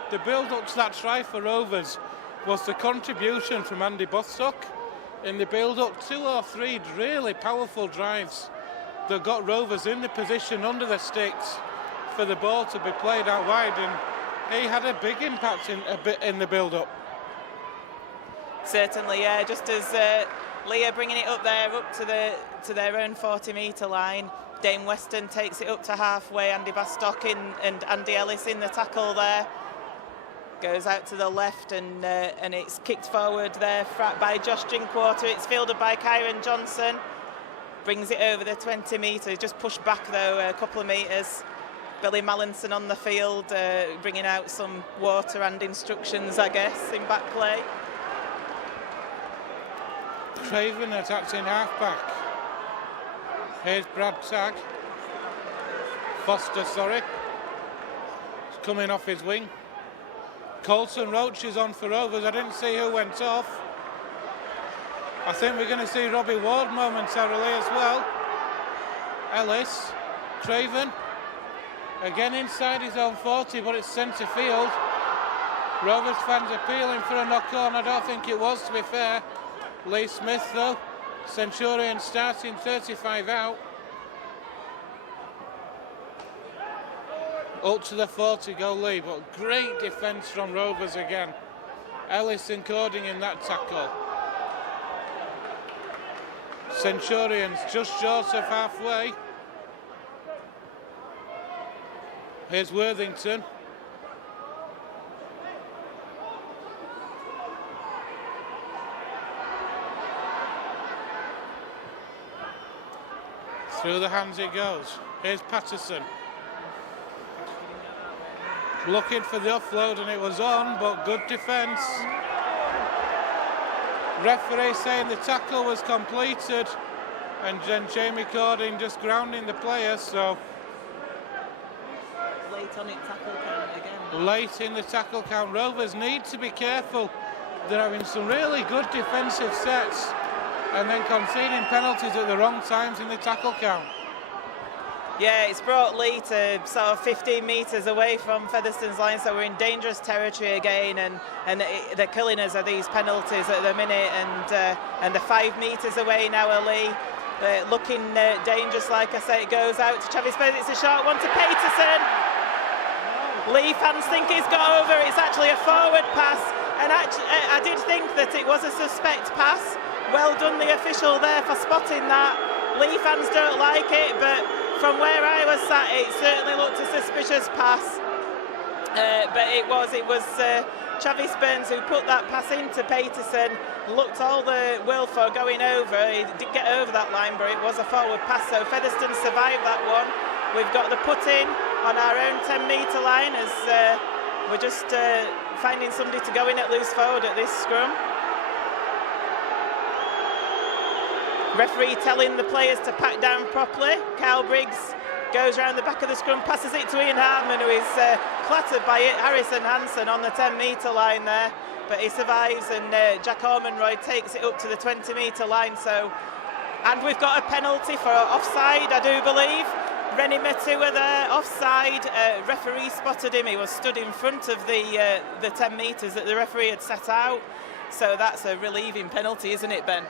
the build-up to that try for Rovers was the contribution from Andy Bostock. In the build-up, 2 or 3 really powerful drives that got Rovers in the position under the sticks for the ball to be played out wide, and he had a big impact in the build-up. Certainly, yeah. Just as Leigh are bringing it up there, up to their own 40-metre line. Dane Weston takes it up to halfway. Andy Bostock and Andy Ellis in the tackle there. Goes out to the left, and it's kicked forward there by Josh Drinkwater. It's fielded by Kyron Johnson. Brings it over the 20 metres. Just pushed back though a couple of metres. Billy Mallinson on the field, bringing out some water and instructions, I guess, in back play. Craven attacked in half-back. Here's Brad Tagg. Foster, sorry. He's coming off his wing. Colton Roach is on for Rovers. I didn't see who went off. I think we're going to see Robbie Ward momentarily as well. Ellis. Craven. Again inside his own 40, but it's centre field. Rovers fans appealing for a knock-on. I don't think it was, to be fair. Lee Smith, though. Centurions starting 35 out. Up to the 40 go Lee, but great defence from Rovers again. Ellis encoding in that tackle. Centurions just short of halfway. Here's Worthington. Through the hands it goes. Here's Patterson. Looking for the offload, and it was on, but good defence. Referee saying the tackle was completed, and then Jamie Cording just grounding the player, so... Late on it, tackle count again. Late in the tackle count. Rovers need to be careful. They're having some really good defensive sets and then conceding penalties at the wrong times in the tackle count. Yeah, it's brought Leigh to sort of 15 metres away from Featherstone's line, so we're in dangerous territory again, and they're killing us at these penalties at the minute, and they're 5 metres away now, Leigh. Looking dangerous, like I say. It goes out to Travis Burns. It's a short one to Peterson. Leigh fans think he's got over. It's actually a forward pass, and actually, I did think that it was a suspect pass. Well done, the official there, for spotting that. Leigh fans don't like it, but from where I was sat, it certainly looked a suspicious pass. But it was Travis Burns who put that pass into Peterson. Looked all the world for going over. He did get over that line, but it was a forward pass. So Featherstone survived that one. We've got the put-in on our own 10-metre line as we're just finding somebody to go in at loose forward at this scrum. Referee telling the players to pack down properly. Carl Briggs goes around the back of the scrum, passes it to Ian Hartman, who is clattered by Harrison Hansen on the 10-metre line there, but he survives, and Jack Ormonroy takes it up to the 20-metre line. So, and we've got a penalty for offside, I do believe. Rennie Matua there, offside. Referee spotted him. He was stood in front of the 10 metres that the referee had set out. So that's a relieving penalty, isn't it, Ben?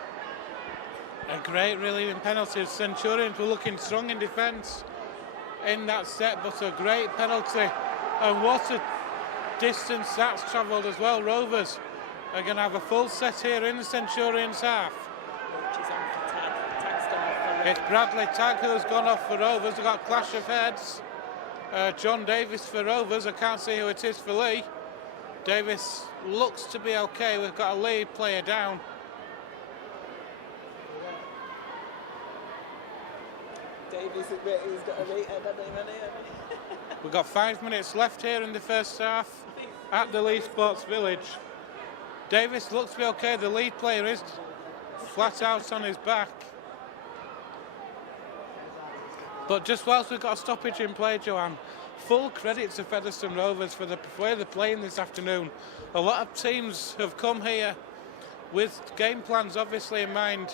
A great relieving penalty. Centurions were looking strong in defence in that set, but a great penalty. And what a distance that's travelled as well. Rovers are going to have a full set here in the Centurions half. It's Bradley Tagg who's gone off for Rovers. We've got a clash of heads. John Davis for Rovers. I can't see who it is for Leigh. Davis looks to be okay. We've got a Leigh player down. Davis, he's got a rate. We've got 5 minutes left here in the first half at the Leigh Sports Village. Davis looks to be okay. The lead player is flat out on his back. But just whilst we've got a stoppage in play, Joanne, full credit to Featherstone Rovers for the way they're playing this afternoon. A lot of teams have come here with game plans obviously in mind,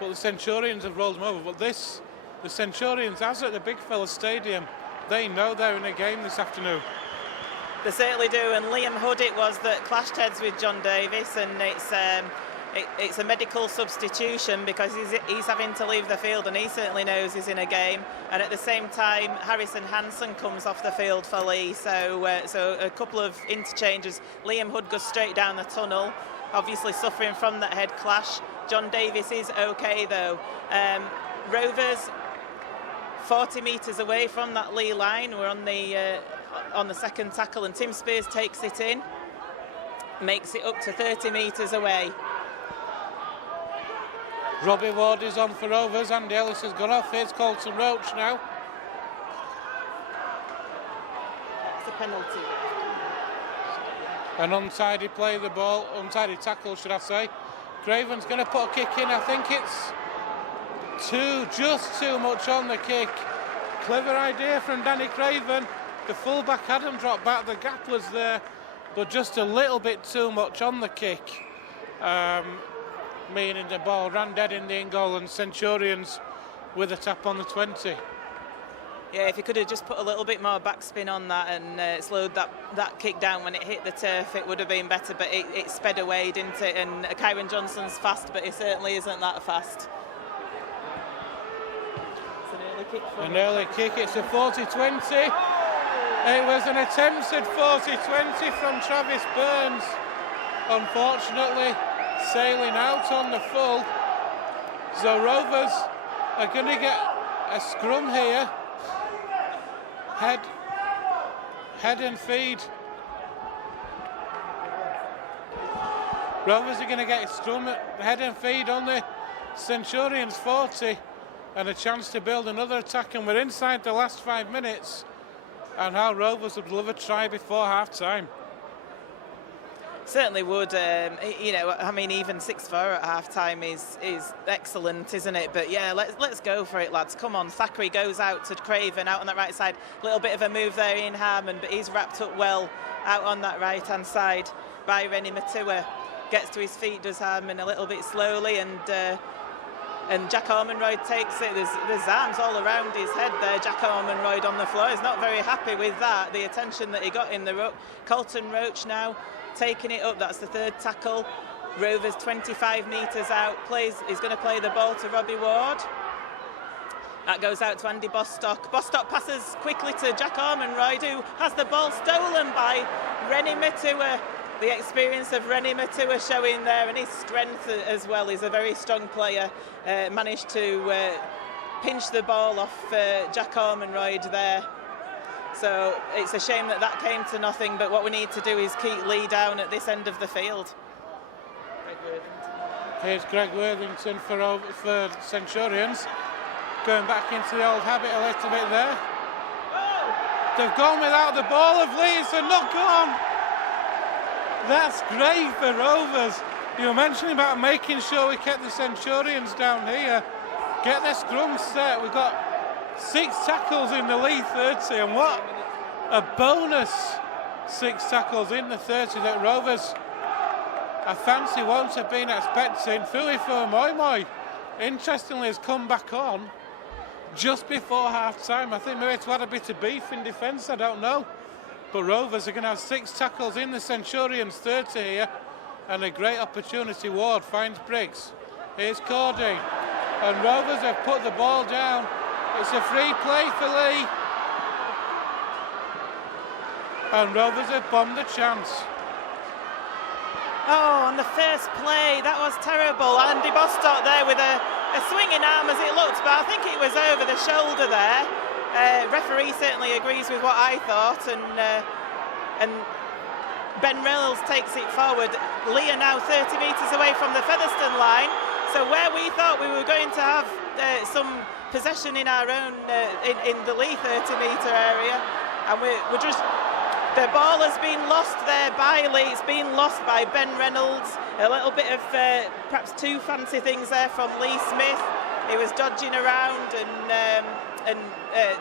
but the Centurions have rolled them over. But the Centurions, as at the Big Fella Stadium, They know they're in a game this afternoon. They certainly do, and Liam Hood it was that clashed heads with John Davis, and it's a medical substitution because he's having to leave the field, and he certainly knows he's in a game. And at the same time, Harrison Hansen comes off the field for Leigh, so a couple of interchanges. Liam Hood goes straight down the tunnel, obviously suffering from that head clash. John Davis is okay though. Rovers 40 metres away from that Leigh line. We're on the second tackle, and Tim Spears takes it in, makes it up to 30 metres away. Robbie Ward is on for Rovers. Andy Ellis has gone off. Here's Colton Roach now. That's a penalty. An untidy play of the ball, untidy tackle should I say. Craven's going to put a kick in. I think it's just too much on the kick. Clever idea from Danny Craven. The fullback hadn't dropped back, the gap was there, but just a little bit too much on the kick. Meaning the ball ran dead in the in goal, and Centurions with a tap on the 20. Yeah, if he could have just put a little bit more backspin on that and slowed that kick down when it hit the turf, it would have been better, but it sped away, didn't it? And Kyron Johnson's fast, but he certainly isn't that fast. It's an early kick from an early kick, it's a 40-20. It was an attempted 40-20 from Travis Burns. Unfortunately, sailing out on the full. So Rovers are going to get a scrum here. Head and feed. Rovers are going to get a scrum, head and feed on the Centurions 40, and a chance to build another attack, and we're inside the last 5 minutes. And how Rovers would love a try before half-time. Certainly would. You know, I mean, even 6-4 at half-time is excellent, isn't it? But yeah, let's go for it, lads. Come on. Thackeray goes out to Craven, out on that right side. A little bit of a move there in Harmon, but he's wrapped up well out on that right-hand side by Rennie Matua. Gets to his feet, does Harmon a little bit slowly, and Jack Ormonroyd takes it. There's arms all around his head there. Jack Ormonroyd on the floor. He's not very happy with that, the attention that he got in the ruck. Colton Roach now taking it up. That's the third tackle. Rovers 25 metres out. He's going to play the ball to Robbie Ward. That goes out to Andy Bostock. Bostock passes quickly to Jack Ormonroyd, who has the ball stolen by Rennie Matua. The experience of Rennie Matua showing there, and his strength as well. He's a very strong player. Managed to pinch the ball off Jack Ormonroyd there. So it's a shame that came to nothing, but what we need to do is keep Leigh down at this end of the field. Here's Greg Worthington for Centurions. Going back into the old habit a little bit there. They've gone without the ball of Leigh. It's a knock-on. That's great for Rovers. You were mentioning about making sure we kept the Centurions down here. Get their scrum set. We've got 6 tackles in the Leigh 30, and what a bonus 6 tackles in the 30 that Rovers, I fancy, won't have been expecting. Fuifo Moi interestingly has come back on just before half-time. I think maybe it's had a bit of beef in defence, I don't know. But Rovers are going to have 6 tackles in the Centurions 30 here, and a great opportunity. Ward finds Briggs. Here's Cody, and Rovers have put the ball down. It's a free play for Leigh, and Rovers have bombed the chance. Oh, on the first play, that was terrible. Andy Bostock there with a swinging arm as it looked, but I think it was over the shoulder there. Referee certainly agrees with what I thought, and Ben Reynolds takes it forward. Leigh are now 30 metres away from the Featherstone line, so where we thought we were going to have some possession in our own in the Leigh 30-metre area, and we're just, the ball has been lost there by Leigh. It's been lost by Ben Reynolds. A little bit of perhaps too fancy things there from Leigh Smith. He was dodging around and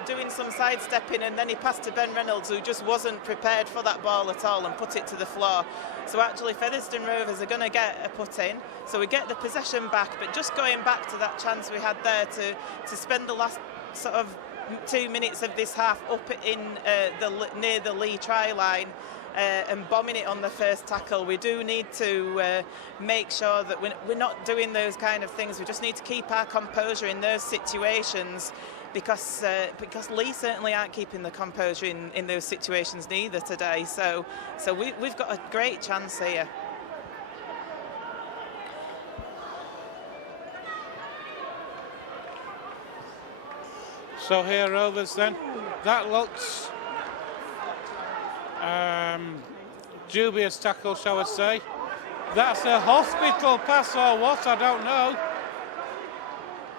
doing some sidestepping, and then he passed to Ben Reynolds, who just wasn't prepared for that ball at all and put it to the floor. So actually Featherstone Rovers are going to get a put in, so we get the possession back, but just going back to that chance we had there to spend the last sort of 2 minutes of this half up in near the Leigh try line and bombing it on the first tackle. We do need to make sure that we're not doing those kind of things. We just need to keep our composure in those situations, because Leigh certainly aren't keeping the composure in those situations neither today. So we've got a great chance here. So here Rovers then. That looks dubious tackle, shall I say. That's a hospital pass or what, I don't know.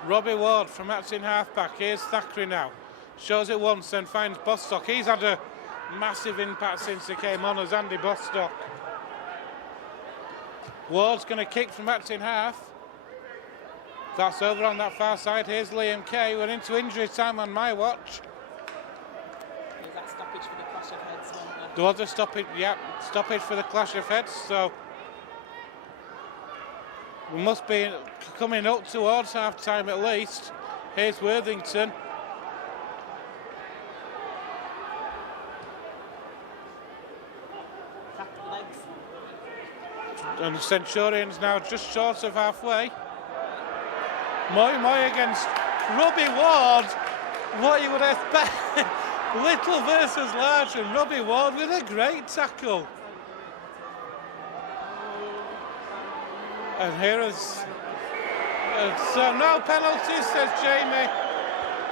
Robbie Ward from acting half-back. Here's Thackeray now. Shows it once, then finds Bostock. He's had a massive impact since he came on as Andy Bostock. Ward's going to kick from acting half. That's over on that far side. Here's Liam Kay. We're into injury time on my watch. Is that stoppage for the clash of heads? There was a stoppage, yeah, stoppage for the clash of heads, so we must be coming up towards half-time at least. Here's Worthington. And the Centurions now just short of halfway. Moy against Robbie Ward. What you would expect. Little versus large, and Robbie Ward with a great tackle. And here is... so no penalties, says Jamie.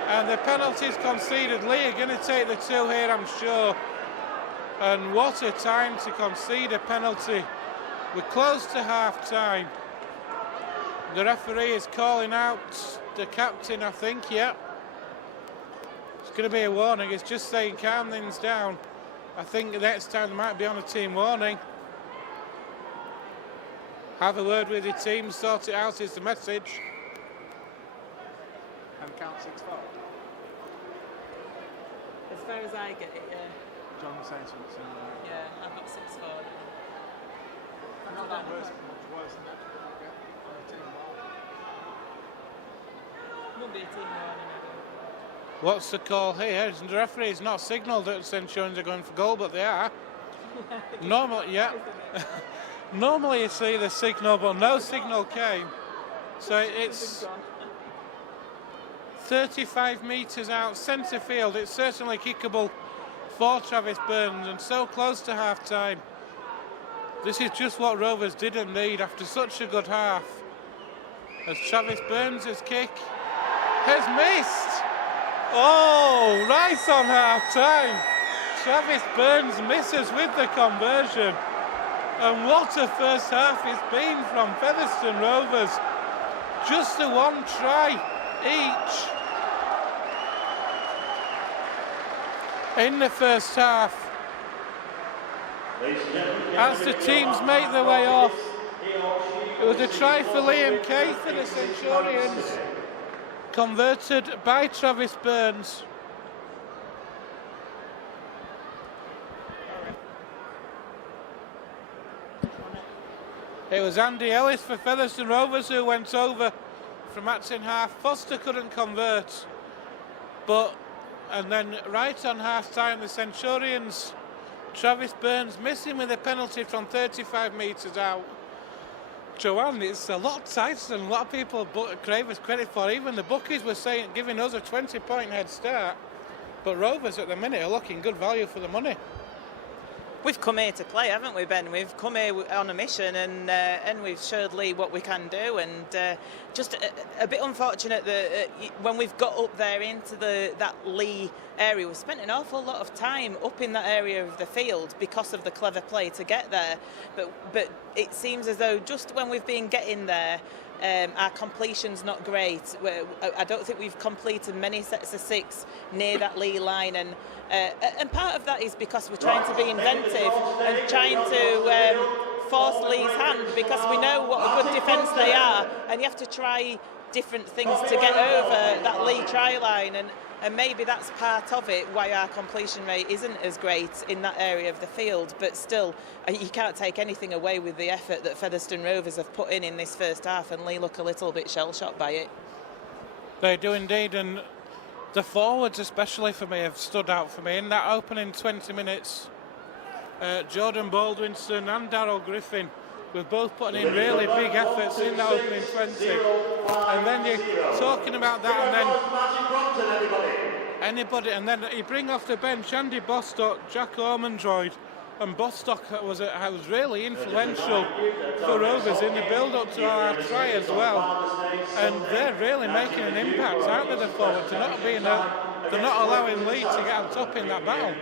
And the penalties conceded. Leigh are going to take the 2 here, I'm sure. And what a time to concede a penalty. We're close to half-time. The referee is calling out the captain, I think, yeah. It's going to be a warning. It's just saying calm things down. I think the next time they might be on a team warning. Have a word with your team, sort it out is the message. And count 6 4. As far as I get it, yeah. John was saying something. Yeah, I've got 6 4. Not that much worse than that. On a team Won't be a team warning. What's the call here? The referee's not signalled that Centurions are going for goal, but they are. Normally, yeah. Normally you see the signal, but no signal came. So it's 35 metres out, centre field. It's certainly kickable for Travis Burns, and so close to half-time. This is just what Rovers didn't need after such a good half. As Travis Burns' kick has missed. Oh, right on half-time. Travis Burns misses with the conversion. And what a first half it's been from Featherstone Rovers. Just the 1 try each in the first half. As the teams make their way off, it was a try for Liam Kay for the Centurions, converted by Travis Burns. It was Andy Ellis for Featherstone Rovers who went over from acting half. Foster couldn't convert, and then right on half-time, the Centurions, Travis Burns missing with a penalty from 35 metres out. Joanne, it's a lot tighter than a lot of people crave us credit for. Even the bookies were saying, giving us a 20-point head start. But Rovers at the minute are looking good value for the money. We've come here to play, haven't we, Ben? We've come here on a mission, and we've showed Leigh what we can do. And just a bit unfortunate that when we've got up there into that Leigh area, we've spent an awful lot of time up in that area of the field because of the clever play to get there. But it seems as though just when we've been getting there, our completion's not great. I don't think we've completed many sets of 6 near that Leigh line, and part of that is because we're trying to be inventive and trying to force Leigh's hand, because we know what a good defence they are, and you have to try different things to get over that Leigh try line, and maybe that's part of it, why our completion rate isn't as great in that area of the field. But still, you can't take anything away with the effort that Featherstone Rovers have put in this first half, and Leigh look a little bit shell-shocked by it. They do indeed, and The forwards, especially for me, have stood out for me in that opening 20 minutes. Jordan Baldwinson and Darryl Griffin were both putting in really big efforts in that opening 20. And then you're talking about that, and then anybody, and then you bring off the bench Andy Bostock, Jack Ormondroyd, and Bostock was really influential for Rovers in the build-up to our try as well. And they're really making an impact, aren't they, the forwards? They're not allowing Leigh to get on top in that battle.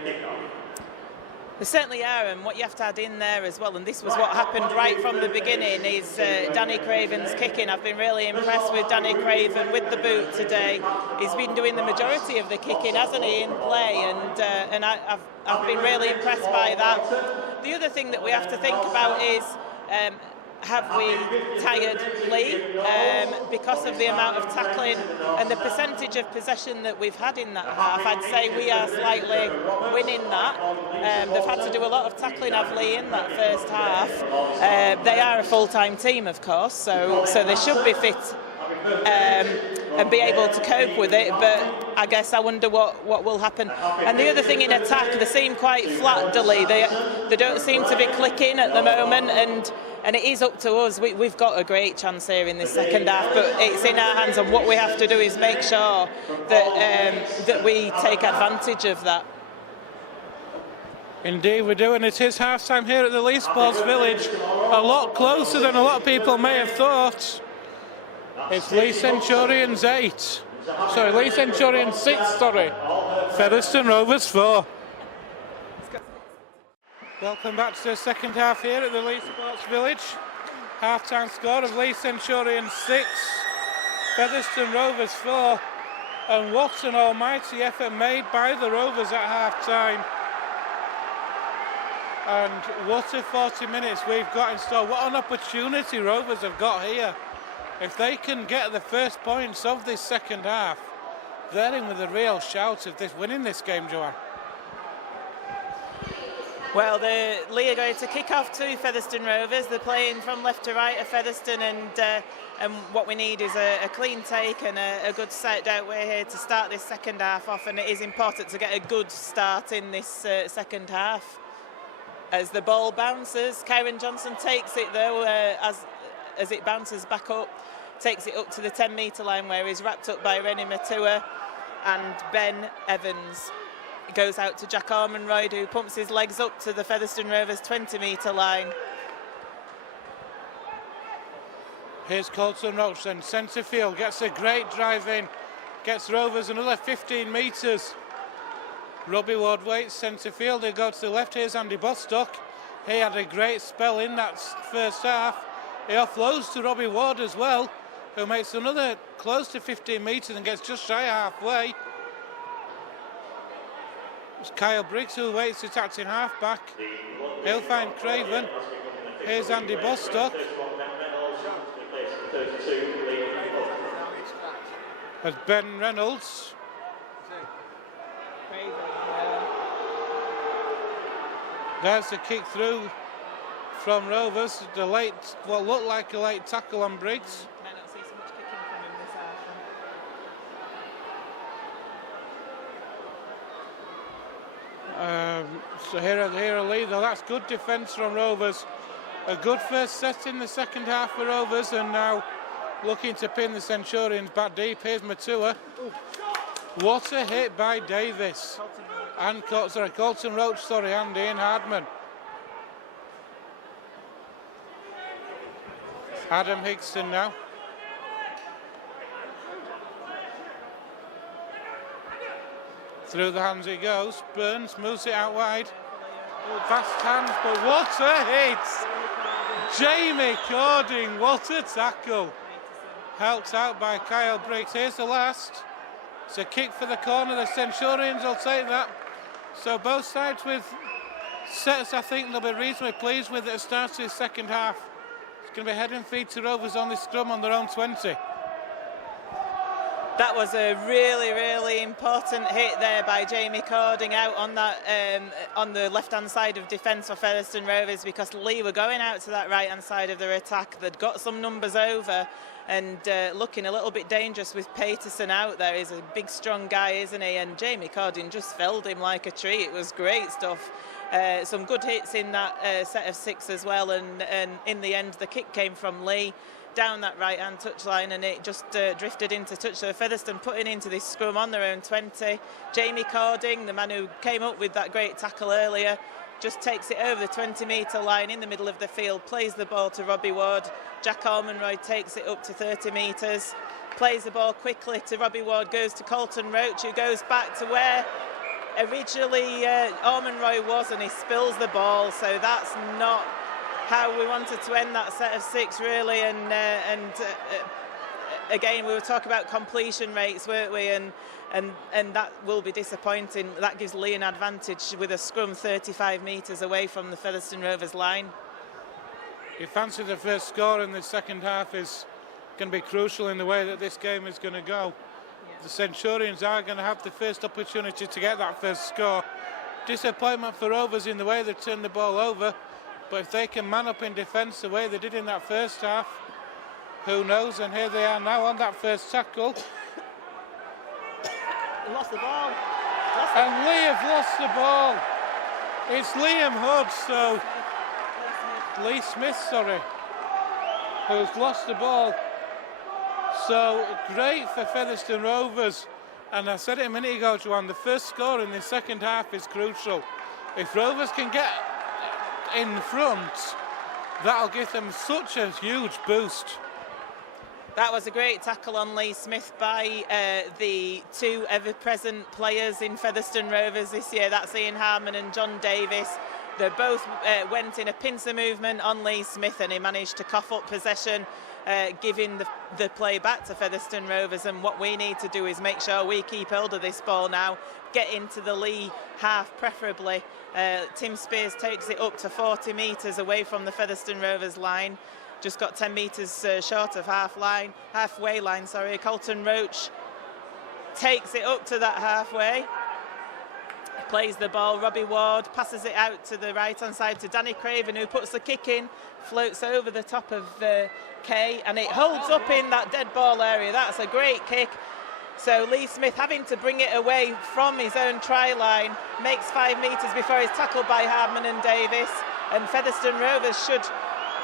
They certainly are, and what you have to add in there as well, and this was what happened right from the beginning, is Danny Craven's kicking. I've been really impressed with Danny Craven with the boot today. He's been doing the majority of the kicking, hasn't he, in play, and I've been really impressed by that. The other thing that we have to think about is, have we tired Leigh because of the amount of tackling and the percentage of possession that we've had in that half? I'd say we are slightly winning that. They've had to do a lot of tackling of Leigh in that first half. They are a full-time team, of course, so they should be fit and be able to cope with it, but I guess I wonder what will happen. And the other thing in attack, they seem quite flat, Leigh. They don't seem to be clicking at the moment, and it is up to us. We've got a great chance here in this second half, but it's in our hands, and what we have to do is make sure that we take advantage of that. Indeed, we do, and it is half-time here at the Leigh Sports Village. A lot closer than a lot of people may have thought. It's Leigh Centurions 8. Sorry, Leigh Centurions 6, Featherstone Rovers 4. Welcome back to the second half here at the Leigh Sports Village. Half-time score of Leigh Centurions 6, Featherstone Rovers 4. And what an almighty effort made by the Rovers at half-time. And what a 40 minutes we've got in store. What an opportunity Rovers have got here. If they can get the first points of this second half, they're in with a real shout of winning this game, Joanne. Well, the Leigh are going to kick off to Featherstone Rovers. They're playing from left to right of Featherstone, and what we need is a clean take and a good set out way here to start this second half off, and it is important to get a good start in this second half. As the ball bounces, Kyron Johnson takes it though, as it bounces back up, takes it up to the 10-metre line where he's wrapped up by Rennie Matua, and Ben Evans goes out to Jack Ormondroyd, who pumps his legs up to the Featherstone Rovers 20-metre line. Here's Colton Roach then, centre field, gets a great drive in, gets Rovers another 15 metres. Robbie Ward waits centre field, he'll go to the left. Here's Andy Bostock. He had a great spell in that first half. He offloads to Robbie Ward as well, who makes another close to 15 metres and gets just shy of halfway. It's Kyle Briggs who waits to touch in half-back. He'll find Craven. Here's Andy Bostock. As Ben Reynolds. There's the kick through from Rovers. What looked like a late tackle on Briggs. Might not see so much kicking from him this half. So here are Leigh though. That's good defence from Rovers. A good first set in the second half for Rovers, and now looking to pin the Centurions back deep. Here's Matua. What a hit by Davis. And Colton Roach, and Ian Hardman. Adam Higston now. Through the hands it goes. Burns moves it out wide. Fast hands, but what a hit! Jamie Cording, what a tackle. Helped out by Kyle Briggs. Here's the last. It's a kick for the corner. The Centurions will take that. So both sides with sets I think they'll be reasonably pleased with at the start of the second half. It's going to be head and feet to Rovers on this scrum on their own 20. That was a really, really important hit there by Jamie Cording out on that on the left-hand side of defence for Featherstone Rovers, because Leigh were going out to that right-hand side of their attack. They'd got some numbers over and looking a little bit dangerous with Peterson out there. He's a big, strong guy, isn't he? And Jamie Cording just felled him like a tree. It was great stuff. Some good hits in that set of 6 as well, and in the end the kick came from Leigh down that right-hand touchline, and it just drifted into touch. So Featherstone putting into this scrum on their own 20. Jamie Cording, the man who came up with that great tackle earlier, just takes it over the 20-metre line in the middle of the field, plays the ball to Robbie Ward. Jack Ormonroy takes it up to 30 metres, plays the ball quickly to Robbie Ward, goes to Colton Roach, who goes back to where originally Ormonroy was, and he spills the ball. So that's not how we wanted to end that set of 6, really. And again, we were talking about completion rates, weren't we? And that will be disappointing. That gives Leigh an advantage with a scrum 35 metres away from the Featherstone Rovers line. You fancy the first score in the second half is going to be crucial in the way that this game is going to go. Yeah. The Centurions are going to have the first opportunity to get that first score. Disappointment for Rovers in the way they turned the ball over, but if they can man up in defence the way they did in that first half, who knows? And here they are now on that first tackle. Lost the ball. And Leigh have lost the ball. It's Liam Hood, so Leigh Smith, who's lost the ball. So great for Featherstone Rovers. And I said it a minute ago, Joanne, the first score in the second half is crucial. If Rovers can get in front, that'll give them such a huge boost. That was a great tackle on Leigh Smith by the 2 ever-present players in Featherstone Rovers this year. That's Ian Harmon and John Davis. They both went in a pincer movement on Leigh Smith, and he managed to cough up possession, giving the play back to Featherstone Rovers. And what we need to do is make sure we keep hold of this ball now, get into the Leigh half preferably. Tim Spears takes it up to 40 metres away from the Featherstone Rovers line. Just got 10 metres short of halfway line. Colton Roach takes it up to that halfway. Plays the ball. Robbie Ward passes it out to the right-hand side to Danny Craven, who puts the kick in, floats over the top of Kay, and it holds up in that dead ball area. That's a great kick. So Leigh Smith, having to bring it away from his own try line, makes 5 metres before he's tackled by Hardman and Davis. And Featherstone Rovers should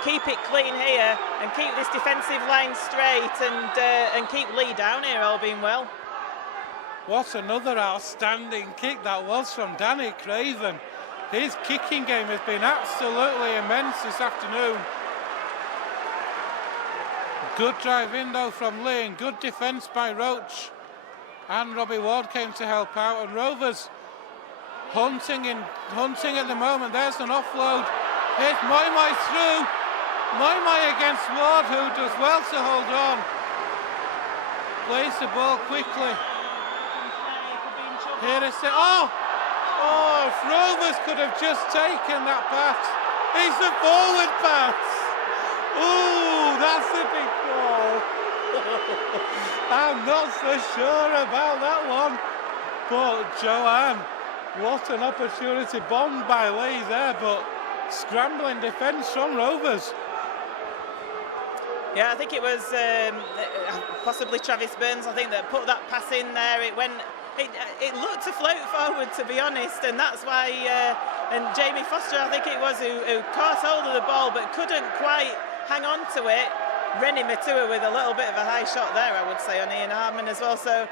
keep it clean here and keep this defensive line straight and keep Leigh down here, all being well. What another outstanding kick that was from Danny Craven. His kicking game has been absolutely immense this afternoon. Good drive in though from Leigh, and good defence by Roach. And Robbie Ward came to help out, and Rovers hunting at the moment. There's an offload. Here's Moimoi through. Moimoi against Ward, who does well to hold on. Plays the ball quickly. Here is it. Oh, if Rovers could have just taken that pass. It's a forward pass. Ooh, that's a big ball. I'm not so sure about that one. But Joanne, what an opportunity. Bombed by Leigh there, but scrambling defence from Rovers. Yeah, I think it was possibly Travis Burns, I think, that put that pass in there. It looked to float forward, to be honest, and that's why, and Jamie Foster, I think it was, who caught hold of the ball but couldn't quite hang on to it. Rennie Matua with a little bit of a high shot there, I would say, on Ian Harmon as well. So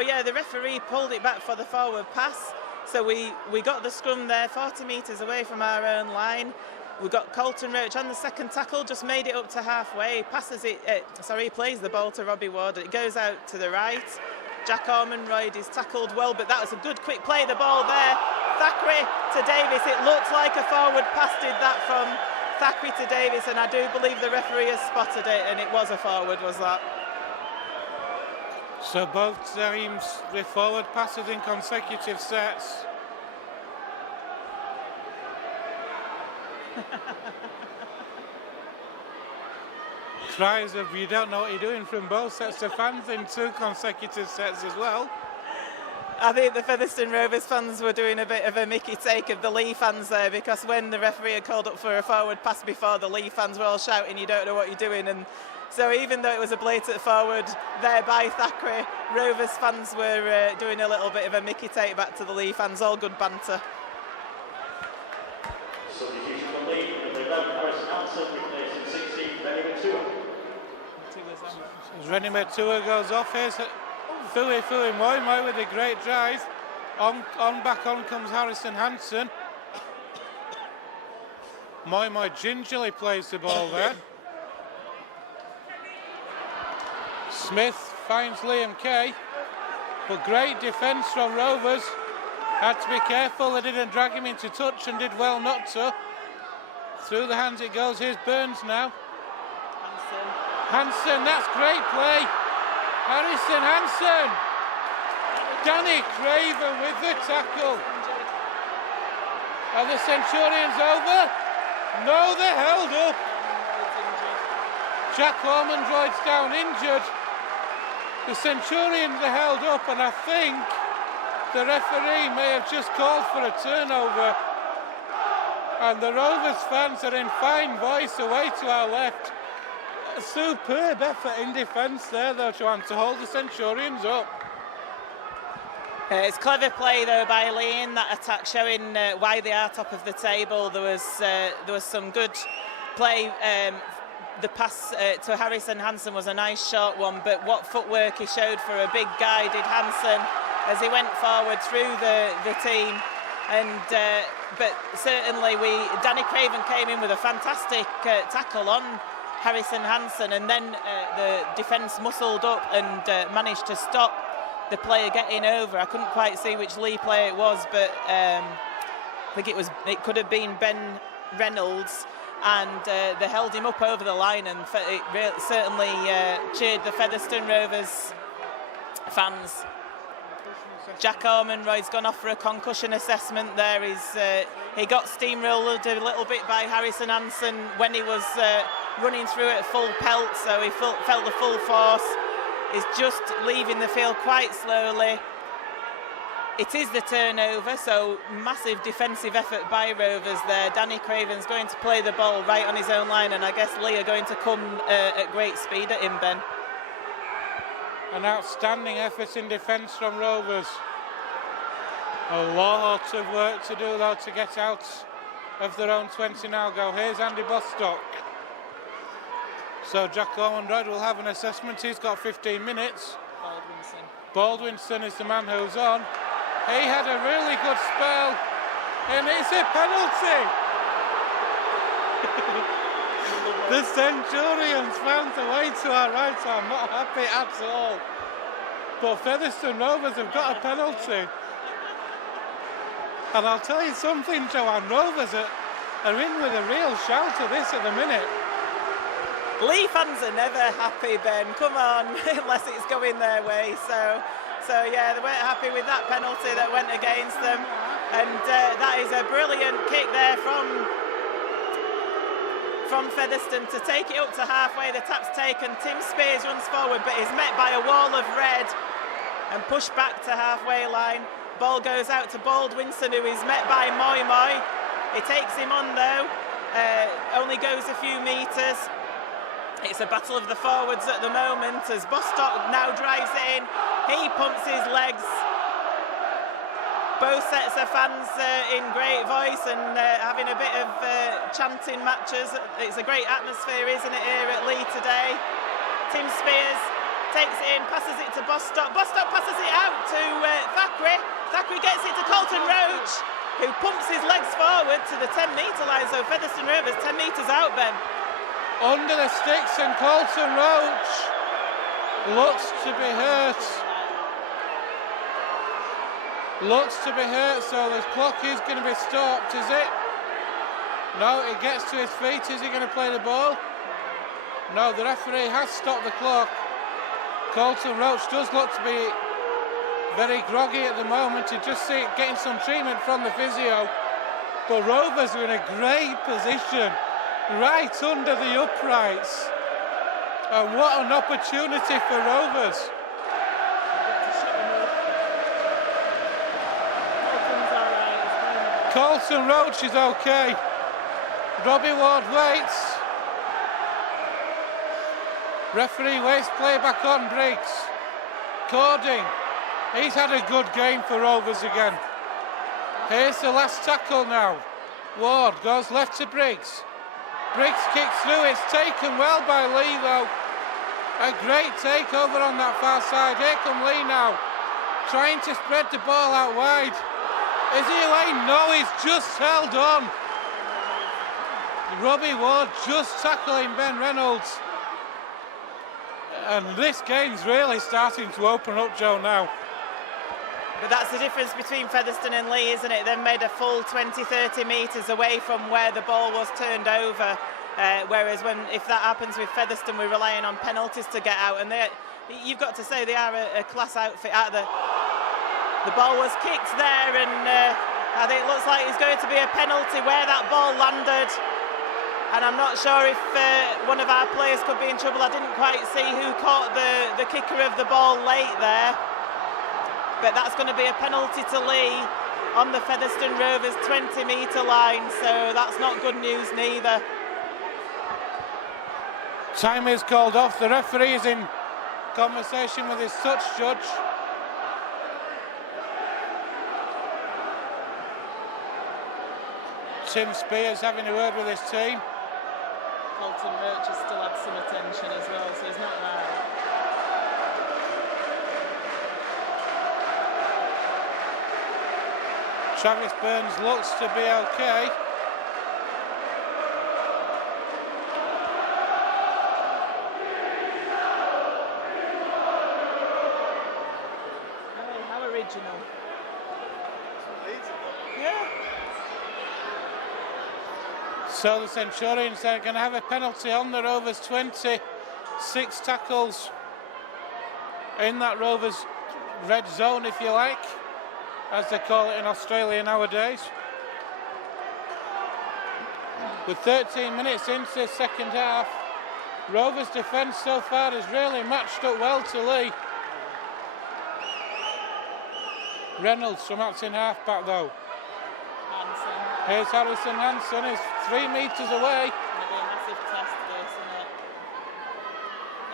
yeah, the referee pulled it back for the forward pass. So we got the scrum there, 40 metres away from our own line. We've got Colton Roach on the second tackle, just made it up to halfway. He plays the ball to Robbie Ward. It goes out to the right. Jack Ormonroyd is tackled well, but that was a good quick play, the ball there. Thackeray to Davis. It looked like a forward pass, did that, from Thackeray to Davis, and I do believe the referee has spotted it, and it was a forward, was that. So both teams with forward passes in consecutive sets. Cries of "you don't know what you're doing" from both sets of fans in 2 consecutive sets as well. I think the Featherstone Rovers fans were doing a bit of a Mickey take of the Leigh fans there, because when the referee had called up for a forward pass before, the Leigh fans were all shouting "you don't know what you're doing," and so even though it was a blatant forward there by Thackeray, Rovers fans were doing a little bit of a Mickey take back to the Leigh fans. All good banter. Substitution for Leigh, number 11, Harrison Hansen, replacing 16, Rennie Matua. As Rennie Matua goes off, here's Fui Moi Moi with a great drive. Back on comes Harrison Hansen. Moi Moi gingerly plays the ball there. Smith finds Liam Kay, but great defence from Rovers. Had to be careful, they didn't drag him into touch and did well not to. Through the hands it goes, here's Burns now. Hansen, that's great play. Harrison Hansen. Danny Craven with the tackle. Are the Centurions over? No, they're held up. Jack Ormondroyd's down injured. The Centurions are held up, and I think the referee may have just called for a turnover. And the Rovers fans are in fine voice away to our left. A superb effort in defence there, though, Joanne, to hold the Centurions up. It's clever play though by Leigh in that attack, showing why they are top of the table. There was some good play. The pass to Harrison Hansen was a nice short one, but what footwork he showed for a big guy did Hansen as he went forward through the team. And but certainly Danny Craven came in with a fantastic tackle on Harrison Hansen, and then the defence muscled up and managed to stop the player getting over. I couldn't quite see which Leigh player it was, but I think it could have been Ben Reynolds, and they held him up over the line, and it certainly cheered the Featherstone Rovers fans. Jack Ormondroyd's gone off for a concussion assessment there. He got steamrolled a little bit by Harrison Hansen when he was running through at full pelt, so he felt the full force. He's just leaving the field quite slowly. It is the turnover, so massive defensive effort by Rovers there. Danny Craven's going to play the ball right on his own line, and I guess Leigh are going to come at great speed at him, Ben. An outstanding effort in defence from Rovers. A lot of work to do, though, to get out of their own 20 now. Here's Andy Bostock. So Jack Ormondroyd will have an assessment. He's got 15 minutes. Baldwinson is the man who's on. He had a really good spell, and it's a penalty. The Centurions found the way to our right. I'm not happy at all. But Featherstone Rovers have got a penalty. And I'll tell you something, Joanne, Rovers are in with a real shout of this at the minute. Leigh fans are never happy, Ben. Come on, unless it's going their way. So yeah, they weren't happy with that penalty that went against them. And that is a brilliant kick there from Featherstone to take it up to halfway. The tap's taken. Tim Spears runs forward, but is met by a wall of red and pushed back to halfway line. Ball goes out to Baldwinson, who is met by Moi Moi. He takes him on though. Only goes a few metres. It's a battle of the forwards at the moment as Bostock now drives it in. He pumps his legs. Both sets of fans in great voice and having a bit of chanting matches. It's a great atmosphere, isn't it, here at Leigh today. Tim Spears takes it in, passes it to Bostock. Bostock passes it out to Thackeray. Thackeray gets it to Colton Roach, who pumps his legs forward to the 10-metre line. So Featherstone Rovers 10 metres out, Ben. Under the sticks, and Colton Roach looks to be hurt. Looks to be hurt, so the clock is going to be stopped, is it? No, he gets to his feet. Is he going to play the ball? No, the referee has stopped the clock. Colton Roach does look to be very groggy at the moment. You just see it getting some treatment from the physio. But Rovers are in a great position, right under the uprights. And what an opportunity for Rovers. Colton Roach is okay. Robbie Ward waits. Referee waits play back on Briggs. Cording, he's had a good game for Rovers again. Here's the last tackle now. Ward goes left to Briggs. Briggs kicks through, it's taken well by Leigh though. A great takeover on that far side. Here come Leigh now, trying to spread the ball out wide. Is he away? No, he's just held on. Robbie Ward just tackling Ben Reynolds. And this game's really starting to open up, Joe, now. But that's the difference between Featherstone and Leigh, isn't it? They've made a full 20-30 metres away from where the ball was turned over. Whereas if that happens with Featherstone, we're relying on penalties to get out. And you've got to say they are a class outfit. The ball was kicked there, and I think it looks like it's going to be a penalty where that ball landed. And I'm not sure if one of our players could be in trouble. I didn't quite see who caught the kicker of the ball late there. But that's going to be a penalty to Leigh on the Featherstone Rovers 20-metre line, so that's not good news neither. Time is called off. The referee is in conversation with his touch judge. Tim Spears having a word with his team. Colton Roach has still had some attention as well, so he's not right. Travis Burns looks to be okay. How original. Yeah. So the Centurions are going to have a penalty on the Rovers 20. 6 tackles in that Rovers red zone, if you like, as they call it in Australia nowadays. With 13 minutes into the second half, Rovers' defence so far has really matched up well to Leigh. Reynolds from acting half-back though. Hansen. Here's Harrison Hansen, he's 3 metres away. It's going to be a massive test, this, isn't it?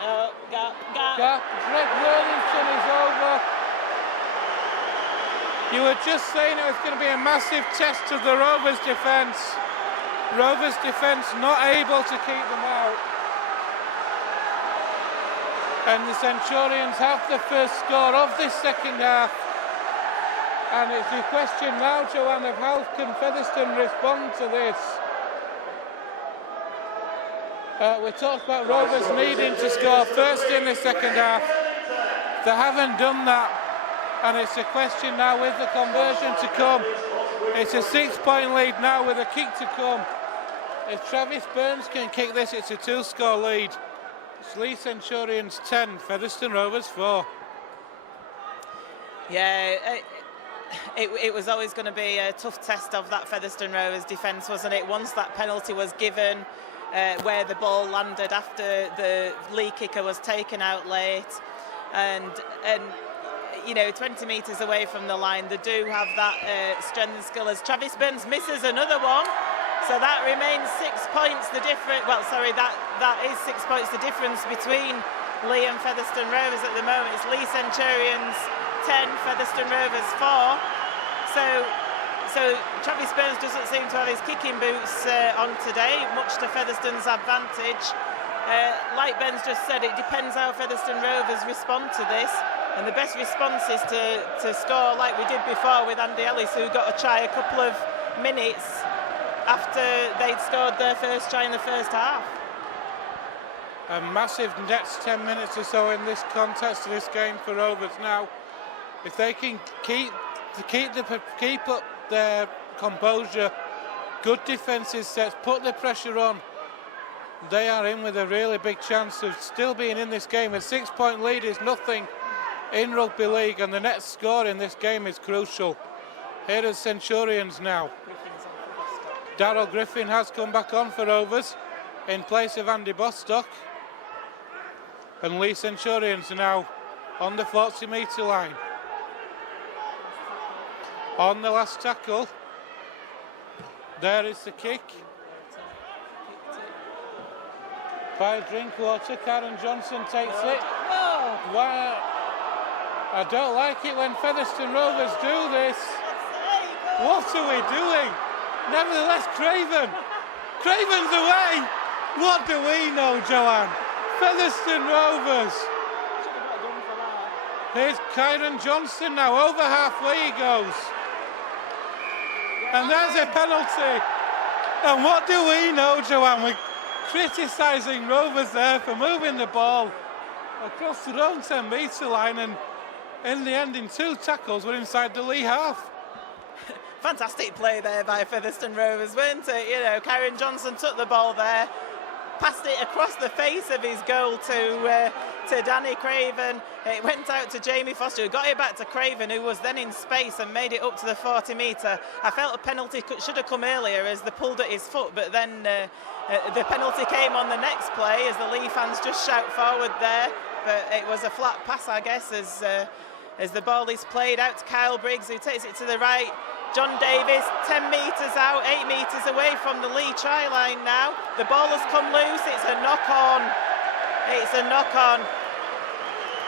Oh, gap. Greg Worthington is over. You were just saying it was going to be a massive test of the Rovers' defence. Rovers' defence not able to keep them out. And the Centurions have the first score of this second half. And it's the question now, Joanne, of how can Featherstone respond to this? We talked about Rovers needing to score first in the second half. They haven't done that. And it's a question now with the conversion to come. It's a 6-point lead now with a kick to come. If Travis Burns can kick this, it's a 2-score lead. It's Leigh Centurions 10, Featherstone Rovers 4. Yeah, it was always going to be a tough test of that Featherstone Rovers defence, wasn't it? Once that penalty was given, where the ball landed after the Leigh kicker was taken out late, and you know, 20 metres away from the line, they do have that strength and skill. As Travis Burns misses another one, so that remains 6 points. The difference. Well, sorry, that is 6 points. The difference between Leigh and Featherstone Rovers at the moment is Leigh Centurions 10, Featherstone Rovers 4. So Travis Burns doesn't seem to have his kicking boots on today, much to Featherstone's advantage. Like Ben's just said, it depends how Featherstone Rovers respond to this. And the best response is to score like we did before with Andy Ellis, who got a try a couple of minutes after they'd scored their first try in the first half. A massive next 10 minutes or so in this contest, this game for Rovers now. If they can keep up their composure, good defensive sets, put the pressure on, they are in with a really big chance of still being in this game. A 6-point lead is nothing in rugby league, and the net score in this game is crucial. Here are Centurions now. Darryl Griffin has come back on for Rovers in place of Andy Bostock. And Leigh Centurions are now on the 40-metre line. On the last tackle. There is the kick. By Drinkwater, Karen Johnson takes it. Wow. I don't like it when Featherstone Rovers do this. What are we doing? Nevertheless, Craven's away. What do we know, Joanne? Featherstone Rovers. Here's Karen Johnson now, over halfway he goes. And there's a penalty. And what do we know, Joanne? We're criticising Rovers there for moving the ball across their own 10-metre line, and in the end, in 2 tackles, we're inside the Leigh half. Fantastic play there by Featherstone Rovers, weren't it? You know, Karen Johnson took the ball there, passed it across the face of his goal to Danny Craven. It went out to Jamie Foster, who got it back to Craven, who was then in space and made it up to the 40-metre. I felt a penalty should have come earlier as they pulled at his foot, but then the penalty came on the next play as the Leigh fans just shout forward there. But it was a flat pass, I guess, as the ball is played out to Kyle Briggs, who takes it to the right. John Davis, 10 metres out, 8 metres away from the Leigh try line now. The ball has come loose, it's a knock-on. It's a knock-on.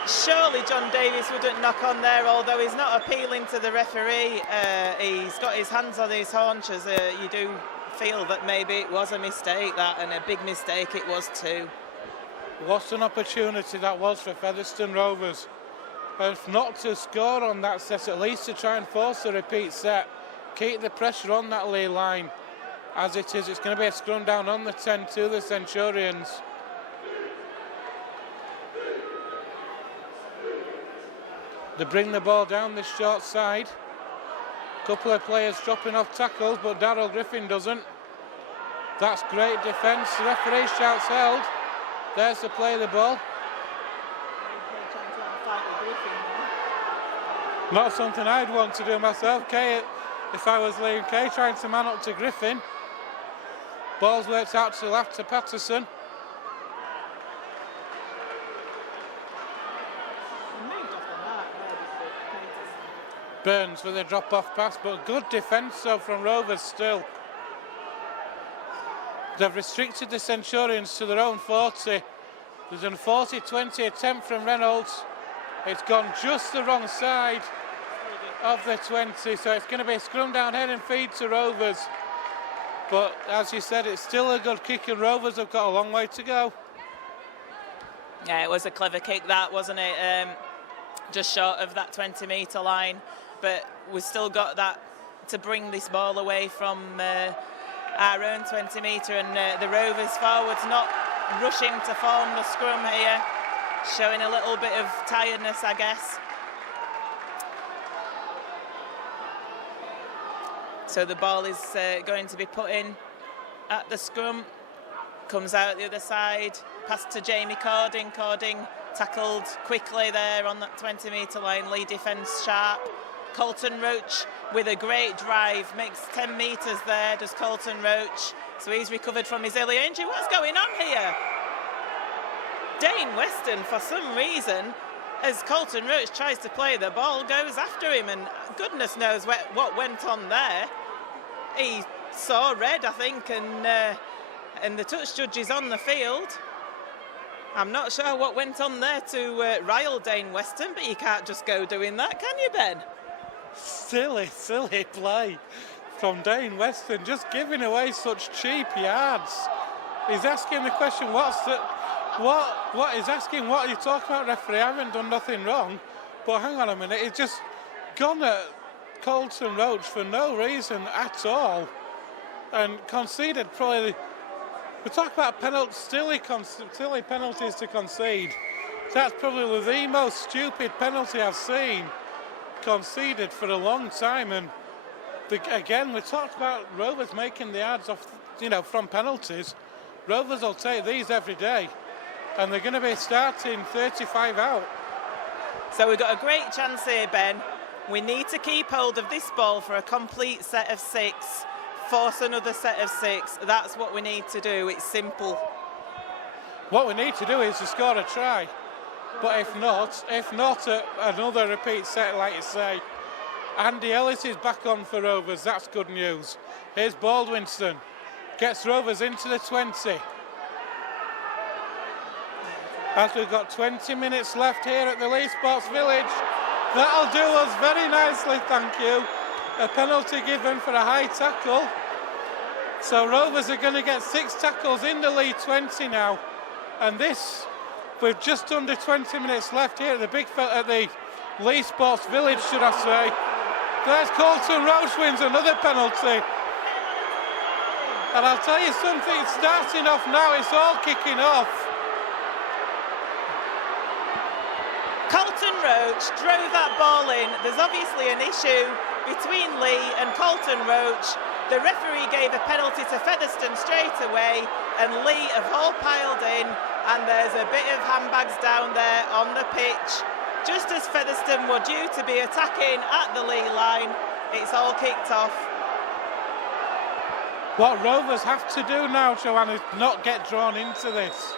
Surely John Davis wouldn't knock on there, although he's not appealing to the referee. He's got his hands on his haunches. You do feel that maybe it was a mistake, that, and a big mistake it was too. What an opportunity that was for Featherstone Rovers. If not to score on that set, at least to try and force a repeat set. Keep the pressure on that Leigh line. As it is, it's going to be a scrum down on the 10 to the Centurions. They bring the ball down this short side. Couple of players dropping off tackles, but Darryl Griffin doesn't. That's great defence. The referee shouts held. There's the play of the ball. Not something I'd want to do myself. Kay, if I was Liam Kay, trying to man up to Griffin. Ball's worked out to the left to Patterson. Burns with a drop-off pass, but good defence though from Rovers still. They've restricted the Centurions to their own 40. There's a 40-20 attempt from Reynolds. It's gone just the wrong side of the 20, so it's going to be a scrum down head and feed to Rovers. But as you said, it's still a good kick, and Rovers have got a long way to go. Yeah, it was a clever kick, that, wasn't it? Just short of that 20-metre line, but we've still got that to bring this ball away from our own 20-metre, and the Rovers forwards not rushing to form the scrum here, showing a little bit of tiredness, I guess. So the ball is going to be put in at the scrum. Comes out the other side, pass to Jamie Cording. Cording tackled quickly there on that 20-metre line. Leigh defence sharp. Colton Roach with a great drive, makes 10 metres there, does Colton Roach. So he's recovered from his early injury. What's going on here? Dane Weston, for some reason, as Colton Roach tries to play the ball, goes after him, and goodness knows what went on there. He saw red, I think, and the touch judge is on the field. I'm not sure what went on there to rile Dane Weston, but you can't just go doing that, can you, Ben? Silly play from Dane Weston, just giving away such cheap yards. He's asking the question, what he's asking, what are you talking about, referee? I haven't done nothing wrong. But hang on a minute, he's just gone at Colton Roach for no reason at all and conceded probably, we talk about silly penalties to concede. That's probably the most stupid penalty I've seen conceded for a long time. And again, we talked about Rovers making the yards off, from penalties. Rovers will take these every day, and they're going to be starting 35 out. So we've got a great chance here, Ben. We need to keep hold of this ball for a complete set of 6, force another set of 6. That's what we need to do. It's simple. What we need to do is to score a try. But if not, another repeat set, like you say. Andy Ellis is back on for Rovers. That's good news. Here's Baldwinson. Gets Rovers into the 20. As we've got 20 minutes left here at the Leigh Sports Village. That'll do us very nicely, thank you. A penalty given for a high tackle. So Rovers are going to get 6 tackles in the Leigh 20 now. And this, with just under 20 minutes left here at the Leigh Sports Village, should I say. There's Colton Roach wins another penalty. And I'll tell you something, it's starting off now, it's all kicking off. Colton Roach drove that ball in. There's obviously an issue between Leigh and Colton Roach. The referee gave a penalty to Featherstone straight away, and Leigh have all piled in, and there's a bit of handbags down there on the pitch. Just as Featherstone were due to be attacking at the Leigh line, it's all kicked off. What Rovers have to do now, Joanne, is not get drawn into this.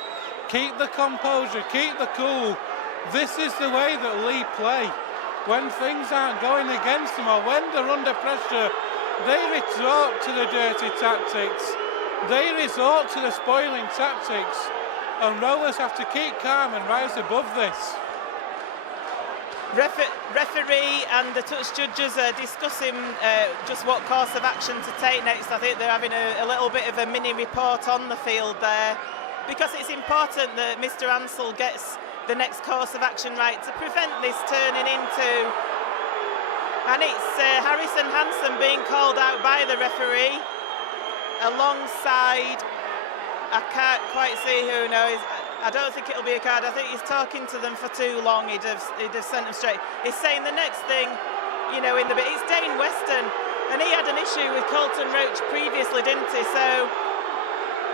Keep the composure, keep the cool. This is the way that Leigh play. When things aren't going against them or when they're under pressure, they resort to the dirty tactics. They resort to the spoiling tactics. And Rovers have to keep calm and rise above this. Referee and the touch judges are discussing just what course of action to take next. I think they're having a little bit of a mini report on the field there, because it's important that Mr. Ansell gets the next course of action right to prevent this turning into, and it's Harrison Hansen being called out by the referee alongside, I can't quite see who now. I don't think it'll be a card. I think he's talking to them for too long. He'd have sent them straight. He's saying the next thing, you know, in the bit. It's Dane Weston, and he had an issue with Colton Roach previously, didn't he? So,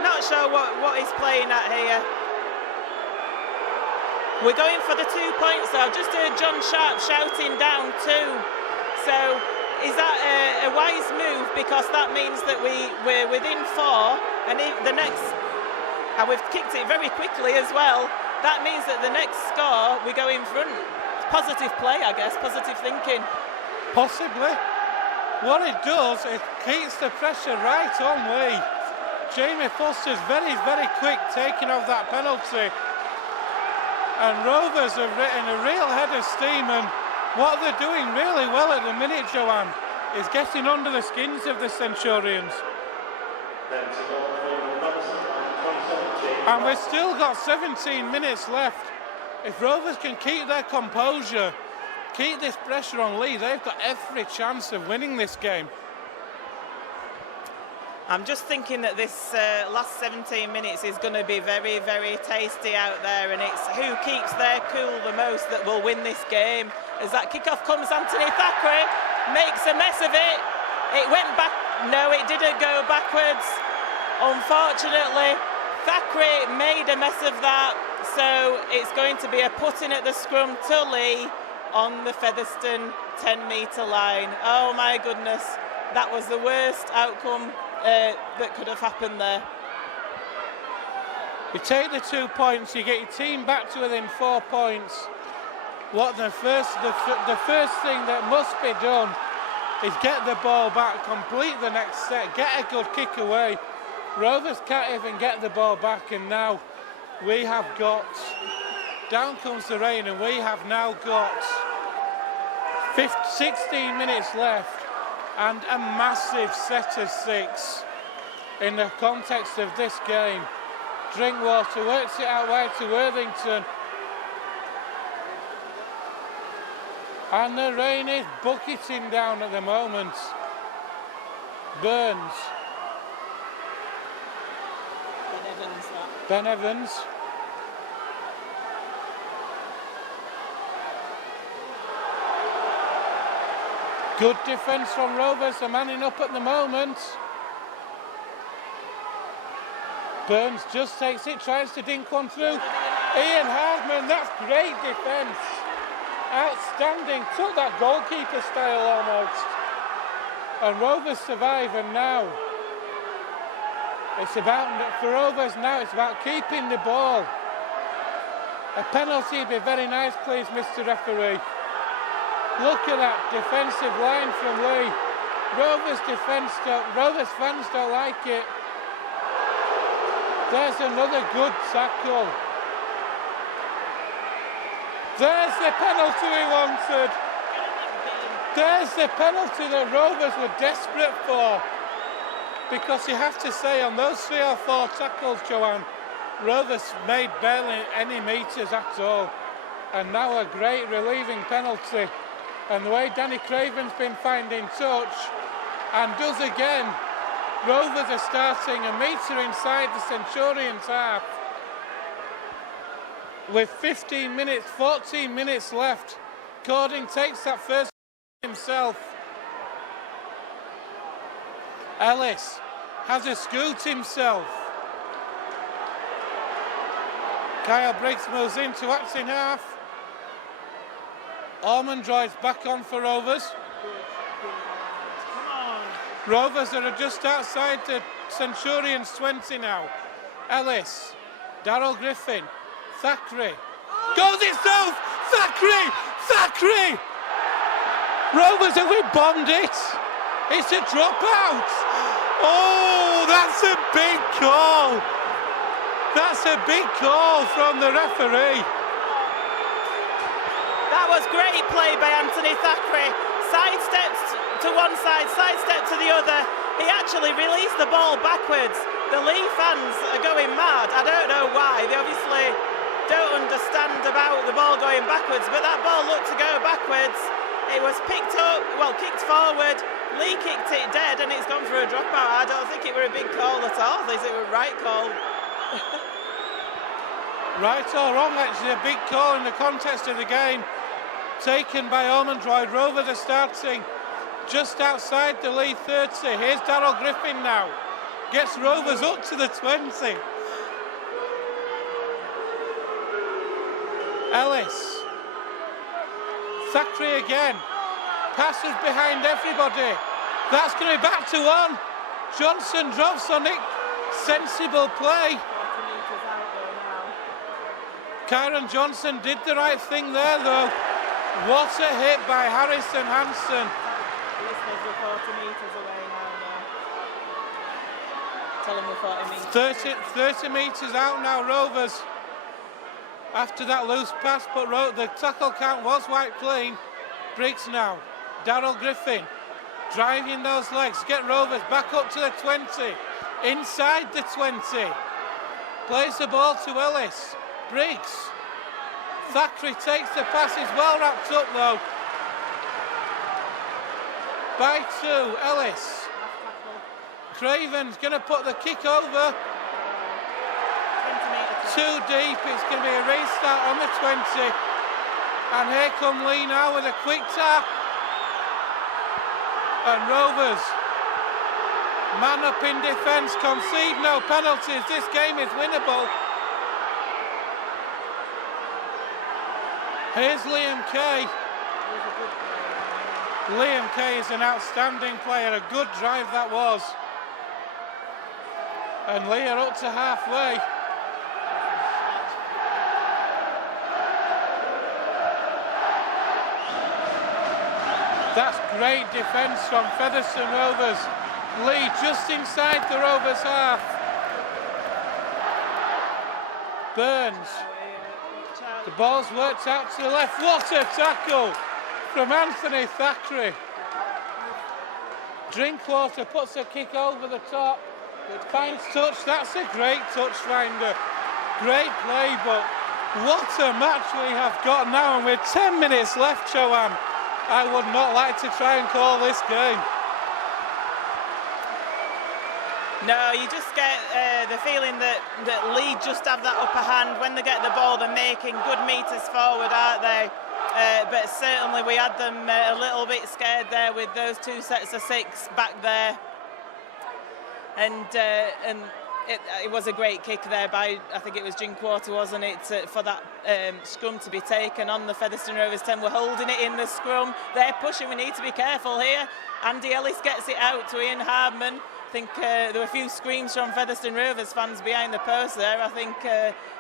not sure what he's playing at here. We're going for the 2 points though. Just heard John Sharp shouting down 2. So, is that a wise move? Because that means that we're within 4, and the next. And we've kicked it very quickly as well. That means that the next score, we go in front. Positive play, I guess, positive thinking. Possibly. What it does, it keeps the pressure right on Leigh. Jamie Foster's very, very quick taking off that penalty. And Rovers have written a real head of steam, and what they're doing really well at the minute, Joanne, is getting under the skins of the Centurions. And we've still got 17 minutes left. If Rovers can keep their composure, keep this pressure on Leigh, they've got every chance of winning this game. I'm just thinking that this last 17 minutes is going to be very, very tasty out there, and it's who keeps their cool the most that will win this game. As that kickoff comes, Anthony Thackeray makes a mess of it. It went back. No, it didn't go backwards. Unfortunately, Thackeray made a mess of that, so it's going to be a put-in at the scrum to Leigh on the Featherstone 10-metre line. Oh my goodness, that was the worst outcome that could have happened there. You take the 2 points, you get your team back to within 4 points. What the first thing that must be done is get the ball back, complete the next set, get a good kick away. Rovers can't even get the ball back, and now we have got, down comes the rain, and we have now got 16 minutes left and a massive set of 6 in the context of this game. Drinkwater works it out wide to Worthington, and the rain is bucketing down at the moment. Burns. Ben Evans. Good defence from Rovers, they're manning up at the moment. Burns just takes it, tries to dink one through. Ian Hardman, that's great defence. Outstanding, took that goalkeeper style almost. And Rovers survive, and now it's about, for Rovers now, it's about keeping the ball. A penalty would be very nice, please, Mr. Referee. Look at that defensive line from Leigh. Rovers fans don't like it. There's another good tackle. There's the penalty we wanted. There's the penalty that Rovers were desperate for. Because you have to say, on those 3 or 4 tackles, Joanne, Rovers made barely any metres at all. And now a great relieving penalty. And the way Danny Craven's been finding touch, and does again, Rovers are starting a metre inside the Centurions half. With 14 minutes left, Cording takes that first himself. Ellis has a scoot himself. Kyle Briggs moves into acting half. Ormondroyd's back on for Rovers. Come on. Rovers are just outside the Centurions 20 now. Ellis, Darryl Griffin, Thackeray. Goes itself! Thackeray! Rovers, have we bombed it? It's a dropout. Oh, that's a big call. That's a big call from the referee. That was great play by Anthony Thackeray. Sidesteps to one side, sidestep to the other. He actually released the ball backwards. The Leigh fans are going mad. I don't know why. They obviously don't understand about the ball going backwards, but that ball looked to go backwards. It was picked up, well, kicked forward. Leigh kicked it dead and it's gone for a dropout. I don't think it were a big call at all. I think it was a right call. Right or wrong, actually, a big call in the context of the game. Taken by Ormondroyd. Rovers are starting just outside the Leigh 30. Here's Darryl Griffin now. Gets Rovers up to the 20. Ellis. Thackeray again. Passes behind everybody. That's going to be back to one. Johnson drops on it. Sensible play. Kyron Johnson did the right thing there, though. What a hit by Harrison Hansen. Listeners, we're 40 metres away now. Tell them we're 40 metres. 30 metres out now, Rovers. After that loose pass, but the tackle count was wiped clean. Briggs now. Darryl Griffin driving those legs. Get Rovers back up to the 20. Inside the 20. Plays the ball to Ellis. Briggs. Thackeray takes the pass. He's well wrapped up though. By 2. Ellis. Craven's going to put the kick over. Too deep. It's going to be a restart on the 20. And here come Leigh now with a quick tap. And Rovers, man up in defence, concede no penalties. This game is winnable. Here's Liam Kay. Liam Kay is an outstanding player. A good drive that was. And Leigh are up to halfway. That's great defence from Featherstone Rovers. Leigh just inside the Rovers half. Burns. The ball's worked out to the left. What a tackle from Anthony Thackeray. Drinkwater puts a kick over the top. Finds touch. That's a great touch finder. Great play, but what a match we have got now. And with 10 minutes left, Joanne, I would not like to try and call this game. No, you just get the feeling that Leigh just have that upper hand. When they get the ball, they're making good metres forward, aren't they? But certainly we had them a little bit scared there with those 2 sets of 6 back there. And it was a great kick there by, I think it was Drinkwater, wasn't it, for that scrum to be taken on the Featherstone Rovers 10. We're holding it in the scrum. They're pushing. We need to be careful here. Andy Ellis gets it out to Ian Hardman. think there were a few screams from Featherstone Rovers fans behind the post there. I think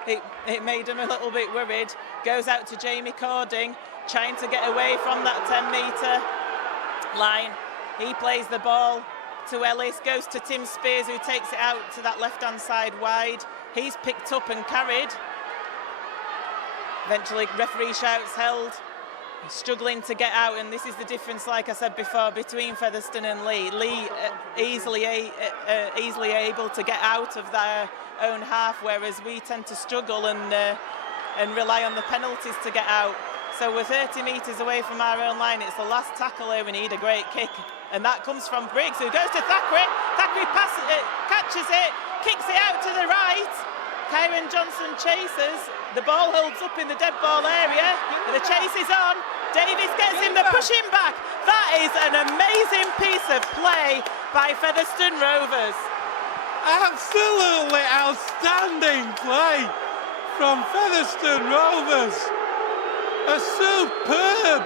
it made them a little bit worried. Goes out to Jamie Cording, trying to get away from that 10-metre line. He plays the ball to Ellis, goes to Tim Spears, who takes it out to that left-hand side wide. He's picked up and carried. Eventually, referee shouts held. He's struggling to get out, and this is the difference, like I said before, between Featherstone and Leigh. Leigh easily able to get out of their own half, whereas we tend to struggle and rely on the penalties to get out. So we're 30 metres away from our own line. It's the last tackle here. We need a great kick, and that comes from Briggs, who goes to Thackeray. Thackeray passes it, catches it, kicks it out to the right. Kyron Johnson chases. The ball holds up in the dead ball area, and the chase is on. Davies gets him, the pushing back. That is an amazing piece of play by Featherstone Rovers. Absolutely outstanding play from Featherstone Rovers. A superb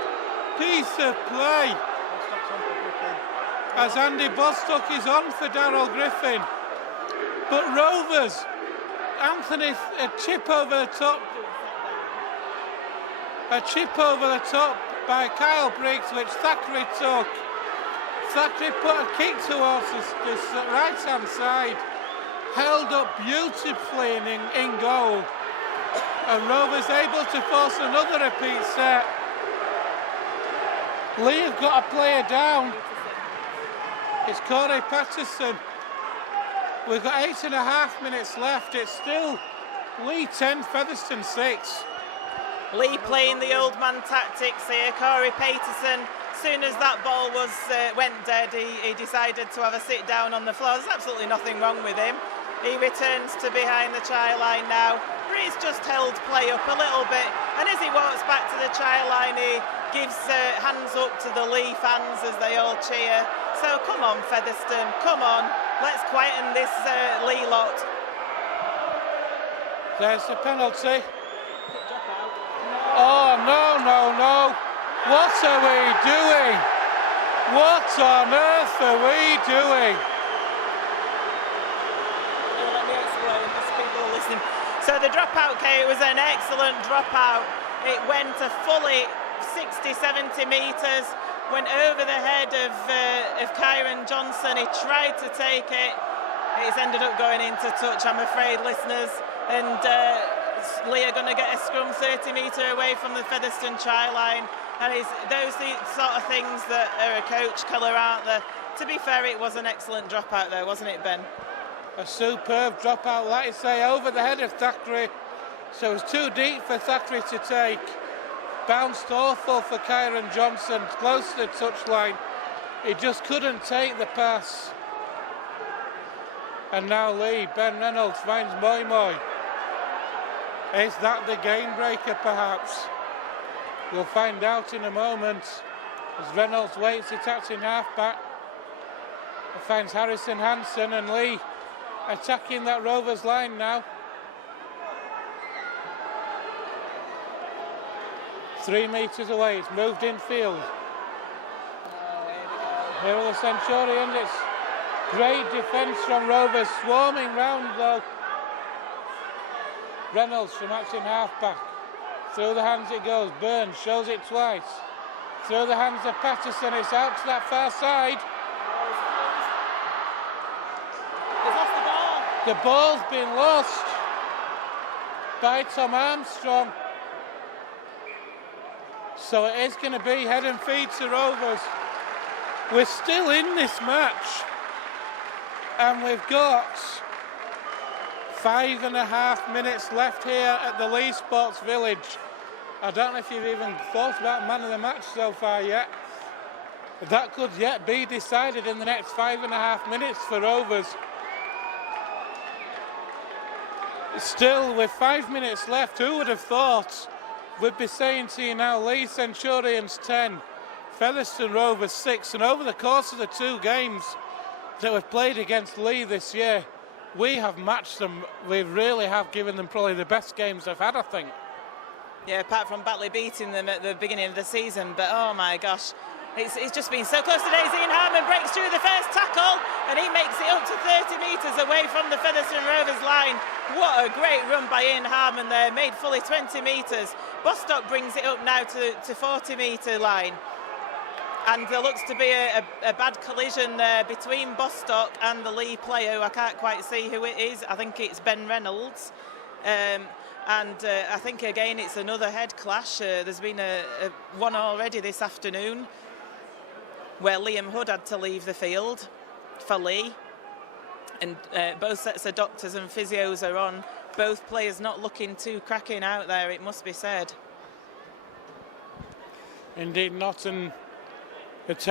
piece of play. As Andy Bostock is on for Darrell Griffin. But Rovers, Anthony, a chip over the top. A chip over the top by Kyle Briggs, which Thackeray took. Thackeray put a kick towards this right-hand side. Held up beautifully in goal. And Rovers able to force another repeat set. Leigh have got a player down. It's Corey Patterson. We've got 8.5 minutes left. It's still Leigh 10, Featherstone 6. Leigh playing the old man tactics here. Corey Patterson, as soon as that ball went dead, he decided to have a sit down on the floor. There's absolutely nothing wrong with him. He returns to behind the try line now. He's just held play up a little bit, and as he walks back to the try line, he gives hands up to the Leigh fans as they all cheer. So come on, Featherstone, come on, let's quieten this Leigh lot. There's the penalty. Oh, no. What are we doing? What on earth are we doing? Let me explain, because people are listening. So the dropout, Kay, it was an excellent dropout. It went a fully 60-70 metres, went over the head of Kyron Johnson. He tried to take it. It's ended up going into touch, I'm afraid, listeners. And Leigh are going to get a scrum 30 metre away from the Featherstone try line. And it's those sort of things that are a coach colour, aren't there? To be fair, it was an excellent dropout though, wasn't it, Ben? A superb dropout, like you say, over the head of Thackeray. So it was too deep for Thackeray to take. Bounced awful for Kyron Johnson, close to the touchline. He just couldn't take the pass. And now Leigh, Ben Reynolds finds Moi Moi. Is that the game breaker, perhaps? We'll find out in a moment. As Reynolds waits, attacking half-back. Finds Harrison Hansen, and Leigh attacking that Rovers line now. 3 metres away, it's moved infield. Here are the Centurions. It's great defence from Rovers, swarming round though. Reynolds from acting half-back. Through the hands it goes. Burns shows it twice. Through the hands of Patterson. It's out to that far side. The ball's been lost by Tom Armstrong. So it is going to be head and feet to Rovers. We're still in this match. And we've got 5.5 minutes left here at the Leigh Sports Village. I don't know if you've even thought about man of the match so far yet. But that could yet be decided in the next 5.5 minutes for Rovers. Still, with 5 minutes left, who would have thought we'd be saying to you now, Leigh Centurions 10, Featherstone Rovers 6, and over the course of the 2 games that we've played against Leigh this year, we have matched them. We really have given them probably the best games they've had, I think. Yeah, apart from Batley beating them at the beginning of the season, but oh my gosh, it's just been so close today. Ian Harmon breaks through the first tackle and he makes it up to 30 metres away from the Featherstone Rovers line. What a great run by Ian Harmon there, made fully 20 metres. Bostock brings it up now to 40 metre line. And there looks to be a bad collision there between Bostock and the Leigh player. I can't quite see who it is. I think it's Ben Reynolds. I think again it's another head clash. There's been one already this afternoon where Liam Hood had to leave the field for Leigh. And both sets of doctors and physios are on. Both players not looking too cracking out there, it must be said. Indeed not, and it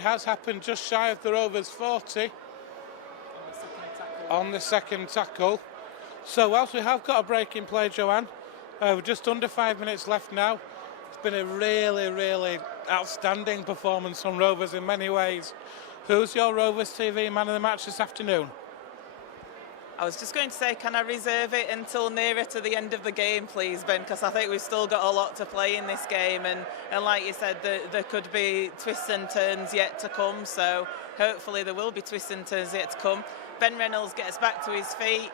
has happened just shy of the Rovers 40 on the second tackle. So whilst we have got a break in play, Joanne, we're just under 5 minutes left now. It's been a really outstanding performance from Rovers in many ways. Who's your Rovers TV man of the match this afternoon? I was just going to say, can I reserve it until nearer to the end of the game, please, Ben? Because I think we've still got a lot to play in this game. And like you said, there could be twists and turns yet to come. So hopefully there will be twists and turns yet to come. Ben Reynolds gets back to his feet.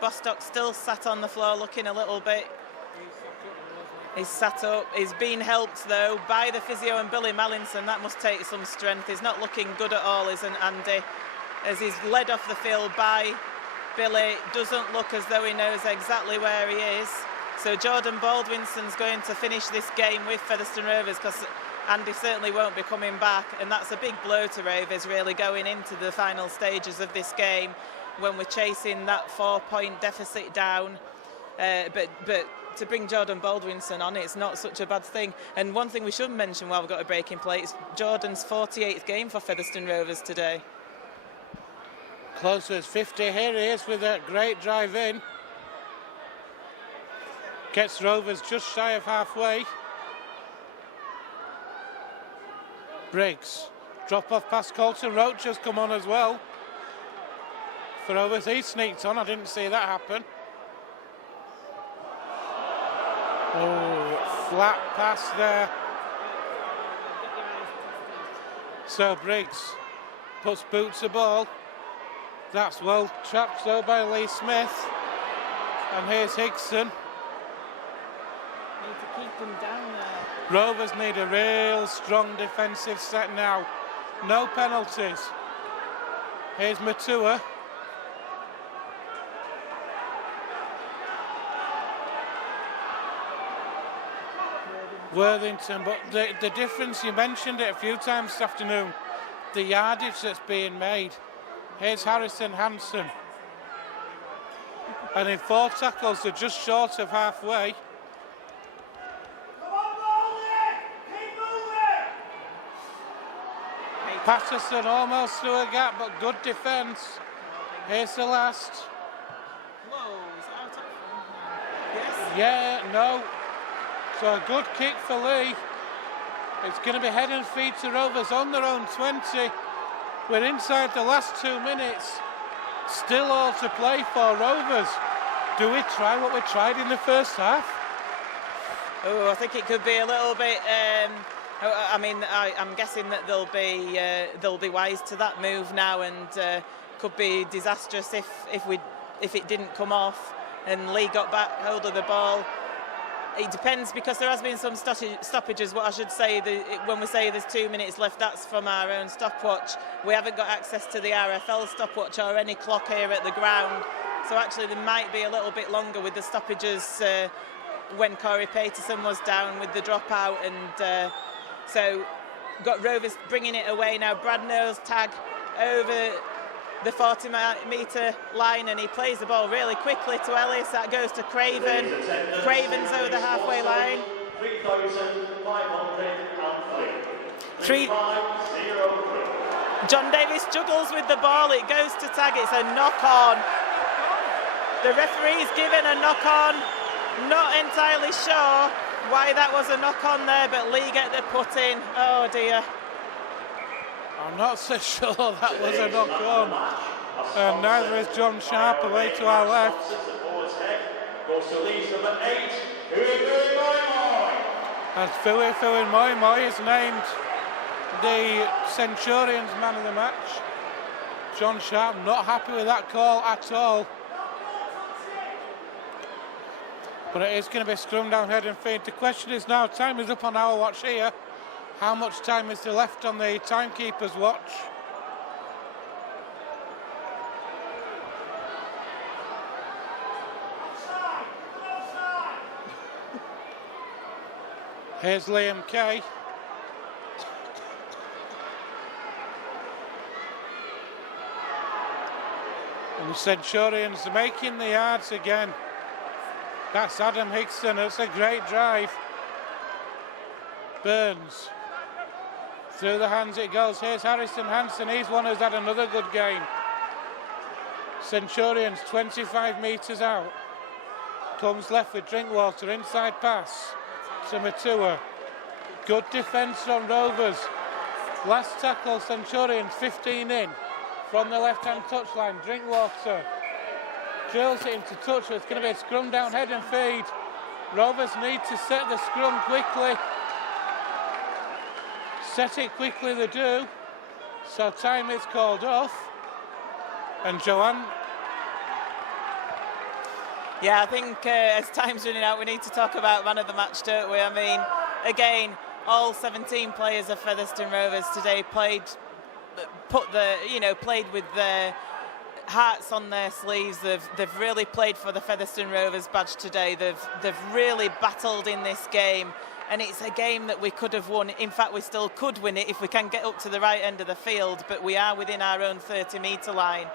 Bostock still sat on the floor looking a little bit. He's sat up. He's been helped, though, by the physio and Billy Mallinson. That must take some strength. He's not looking good at all, isn't Andy? As he's led off the field by Billy, doesn't look as though he knows exactly where he is. So Jordan Baldwinson's going to finish this game with Featherstone Rovers, because Andy certainly won't be coming back, and that's a big blow to Rovers, really, going into the final stages of this game when we're chasing that 4-point deficit down. But to bring Jordan Baldwinson on, it's not such a bad thing. And one thing we should mention while we've got a break in play, it's Jordan's 48th game for Featherstone Rovers today. Close to his 50. Here he is with a great drive in. Gets Rovers just shy of halfway. Briggs. Drop off past Colton. Roach has come on as well. For Rovers, he sneaked on. I didn't see that happen. Oh, flat pass there. So Briggs puts boot to ball. That's well trapped though by Leigh Smith. And here's Higson. Need to keep them down there. Rovers need a real strong defensive set now. No penalties. Here's Matua. Worthington, but the difference, you mentioned it a few times this afternoon, the yardage that's being made. Here's Harrison Hansen. And in 4 tackles, they're just short of halfway. Patterson almost through a gap, but good defence. Here's the last. Whoa, is it out of? Yes? Yeah, no. So a good kick for Leigh. It's going to be head and feet to Rovers on their own 20. We're inside the last 2 minutes. Still all to play for Rovers. Do we try what we tried in the first half? Oh, I think it could be a little bit. I mean, I'm guessing that they'll be wise to that move now, and could be disastrous if it didn't come off. And Leigh got back hold of the ball. It depends, because there has been some stoppages. What I should say, when we say there's 2 minutes left, that's from our own stopwatch. We haven't got access to the RFL stopwatch or any clock here at the ground. So actually there might be a little bit longer with the stoppages when Corey Paterson was down with the dropout. And so got Rovers bringing it away now. Brad Knowles tag over the 40-metre line, and he plays the ball really quickly to Ellis. That goes to Craven. Craven's over the halfway line. 3,503. John Davis juggles with the ball. It goes to tag. It's a knock-on. The referee's given a knock-on. Not entirely sure why that was a knock-on there, but Leigh get the put in. Oh dear. I'm not so sure that was a knock-on. And neither is John Sharp away to our left. As Fui Moi Moi is named the Centurions man of the match. John Sharp not happy with that call at all. But it is going to be scrum down head and feed. The question is now, time is up on our watch here. How much time is there left on the timekeeper's watch? Here's Liam Kay. And the Centurions are making the yards again. That's Adam Higston. It's a great drive. Burns. Through the hands it goes. Here's Harrison Hansen. He's one who's had another good game. Centurions 25 metres out. Comes left with Drinkwater. Inside pass to Matua. Good defence from Rovers. Last tackle, Centurions 15 in from the left-hand touchline. Drinkwater drills it into touch. It's going to be a scrum down head and feed. Rovers need to set the scrum quickly. Set it quickly they do. So time is called off. And Joanne. Yeah, I think as time's running out, we need to talk about man of the match, don't we? I mean, again, all 17 players of Featherstone Rovers today played with their hearts on their sleeves. They've really played for the Featherstone Rovers badge today. They've really battled in this game, and it's a game that we could have won. In fact, we still could win it if we can get up to the right end of the field, but we are within our own 30-metre line.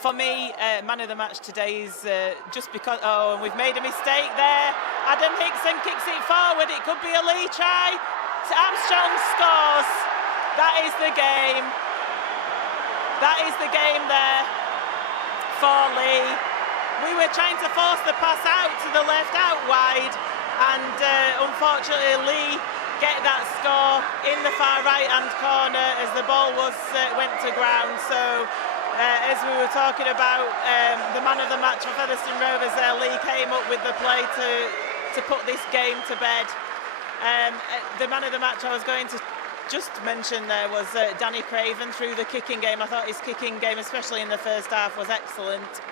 For me, man of the match today is just because... Oh, and we've made a mistake there. Adam Hickson kicks it forward. It could be a Leigh try. Armstrong scores. That is the game. That is the game there for Leigh. We were trying to force the pass out to the left, out wide, and unfortunately Leigh get that score in the far right-hand corner as the ball went to ground. So... as we were talking about the man of the match for Featherstone Rovers there, Leigh came up with the play to put this game to bed. The man of the match I was going to just mention there was Danny Craven through the kicking game. I thought his kicking game, especially in the first half, was excellent.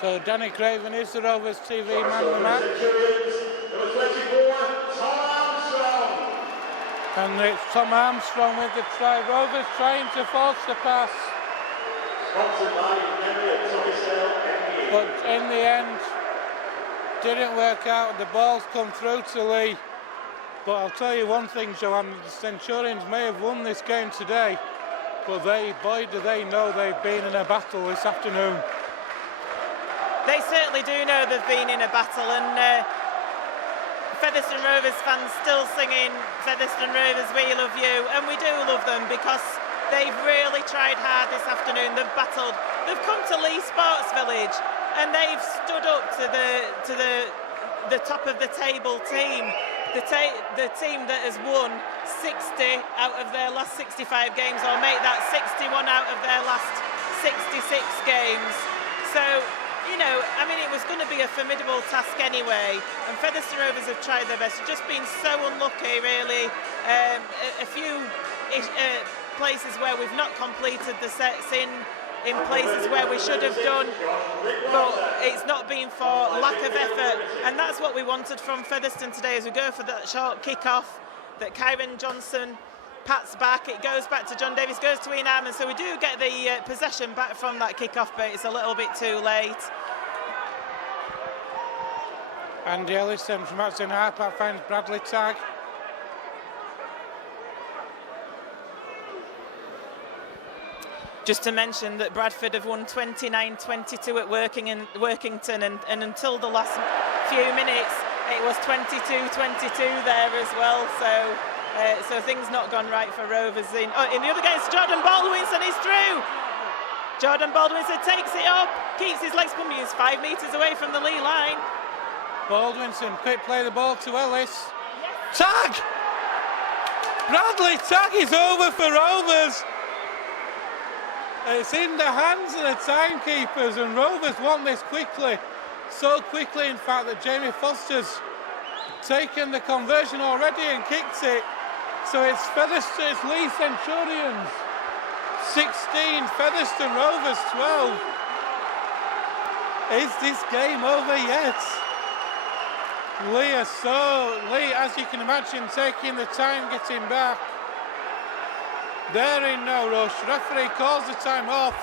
So Danny Craven is the Rovers TV man of the match. And it's Tom Armstrong with the try. Rovers trying to force the pass. But in the end, didn't work out. The ball's come through to Leigh. But I'll tell you one thing, Joanne, the Centurions may have won this game today, but boy, do they know they've been in a battle this afternoon. They certainly do know they've been in a battle, and Featherstone Rovers fans still singing Featherstone Rovers, we love you, and we do love them because they've really tried hard this afternoon. They've battled. They've come to Leigh Sports Village and they've stood up to the top of the table team, the team that has won 60 out of their last 65 games, or make that 61 out of their last 66 games. So, you know, I mean, it was going to be a formidable task anyway, and Featherstone Rovers have tried their best. Just been so unlucky, really. A few places where we've not completed the sets in places where we should have done, but it's not been for lack of effort, and that's what we wanted from Featherstone today as we go for that short kick-off that Kyron Johnson pats back. It goes back to John Davis, goes to Ian Harmon, so we do get the possession back from that kick-off, but it's a little bit too late. Andy Ellison from Axon Harper finds Bradley Tagg. Just to mention that Bradford have won 29-22 at Workington, and until the last few minutes it was 22-22 there as well, so things not gone right for Rovers. In the other game, Jordan Baldwinson is through. Jordan Baldwinson takes it up, keeps his legs pumping. He's 5 metres away from the Leigh line. Baldwinson, quick play the ball to Ellis. Tagg! Bradley Tagg is over for Rovers. It's in the hands of the timekeepers, and Rovers want this quickly. So quickly, in fact, that Jamie Foster's taken the conversion already and kicked it. So it's Featherstone, it's Leigh Centurions 16, Featherstone Rovers 12. Is this game over yet? Leigh, as you can imagine, taking the time getting back. They're in no rush. Referee calls the time off.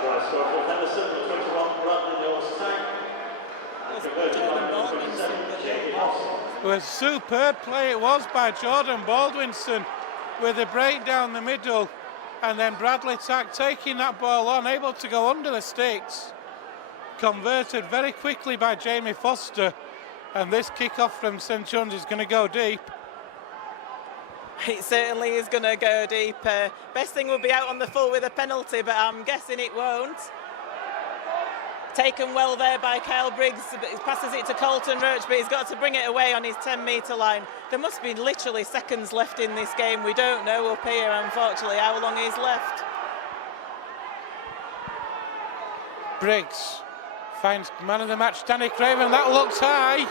Try score for Henderson, the 21, Bradley Norris time. It was superb play it was by Jordan Baldwinson with a break down the middle, and then Bradley Tack taking that ball on, able to go under the sticks. Converted very quickly by Jamie Foster, and this kick-off from Centurions is going to go deep. It certainly is going to go deep. Best thing would be out on the full with a penalty, but I'm guessing it won't. Taken well there by Kyle Briggs. He passes it to Colton Roach, but he's got to bring it away on his 10-metre line. There must be literally seconds left in this game. We don't know up here, unfortunately, how long is left. Briggs finds man of the match, Danny Craven. That looks high.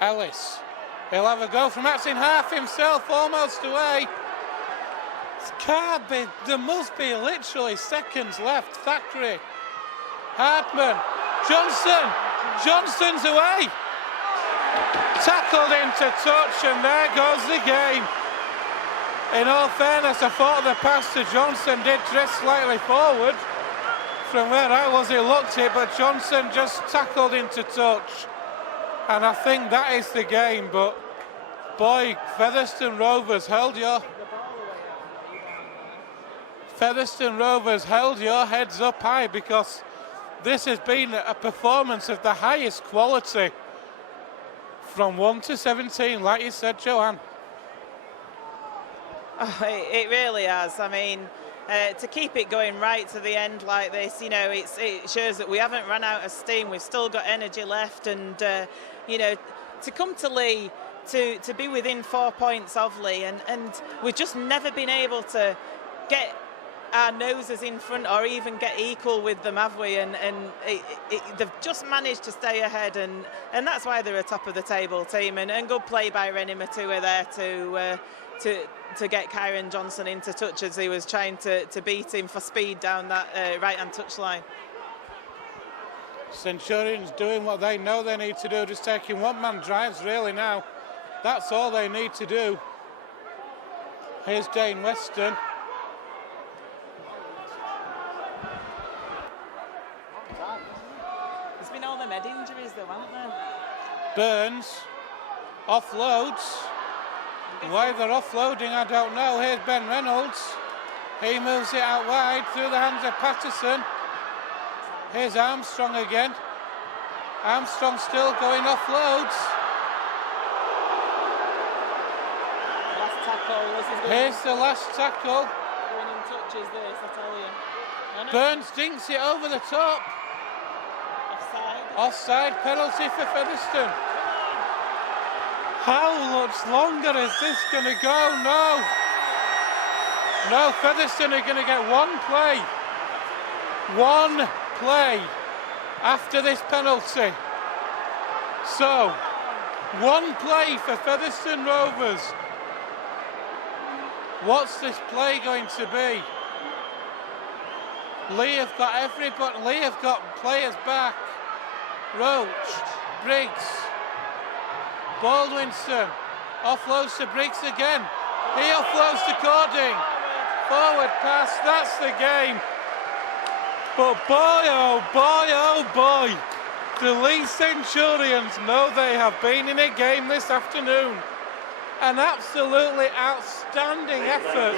Ellis. He'll have a go from that's in half himself, almost away. Can't be, there must be literally seconds left. Thackeray. Hartman. Johnson's away. Tackled into touch, and there goes the game. In all fairness, I thought the pass to Johnson did drift slightly forward. From where I was, he looked it, but Johnson just tackled into touch. And I think that is the game, but boy, Featherstone Rovers held your heads up high, because this has been a performance of the highest quality from 1 to 17, like you said, Joanne. Oh, it really has. I mean, to keep it going right to the end like this, you know, it shows that we haven't run out of steam. We've still got energy left, and you know, to come to Leigh, to be within 4 points of Leigh, and we've just never been able to get our noses in front or even get equal with them, have we? And they've just managed to stay ahead, and that's why they're a top of the table team. And good play by Rennie who were there to get Kyron Johnson into touch as he was trying to beat him for speed down that right-hand touch line. Centurions doing what they know they need to do, just taking one-man drives really now. That's all they need to do. Here's Dane Weston. There's been all them head injuries though, haven't there? Burns offloads. Why they're offloading, I don't know. Here's Ben Reynolds. He moves it out wide through the hands of Patterson. Here's Armstrong again. Armstrong still going offloads. Last tackle. Here's the last tackle. Going in touches this, I tell you. Burns dinks it over the top. Offside penalty for Featherstone. How much longer is this going to go? No, Featherstone are going to get one play. One play after this penalty. So, one play for Featherstone Rovers. What's this play going to be? Leigh have got everybody. Leigh have got players back. Roach, Briggs, Baldwinson, offloads to Briggs again. He offloads to Cording. Forward pass, that's the game. But boy, oh boy, the Leigh Centurions know they have been in a game this afternoon. An absolutely outstanding effort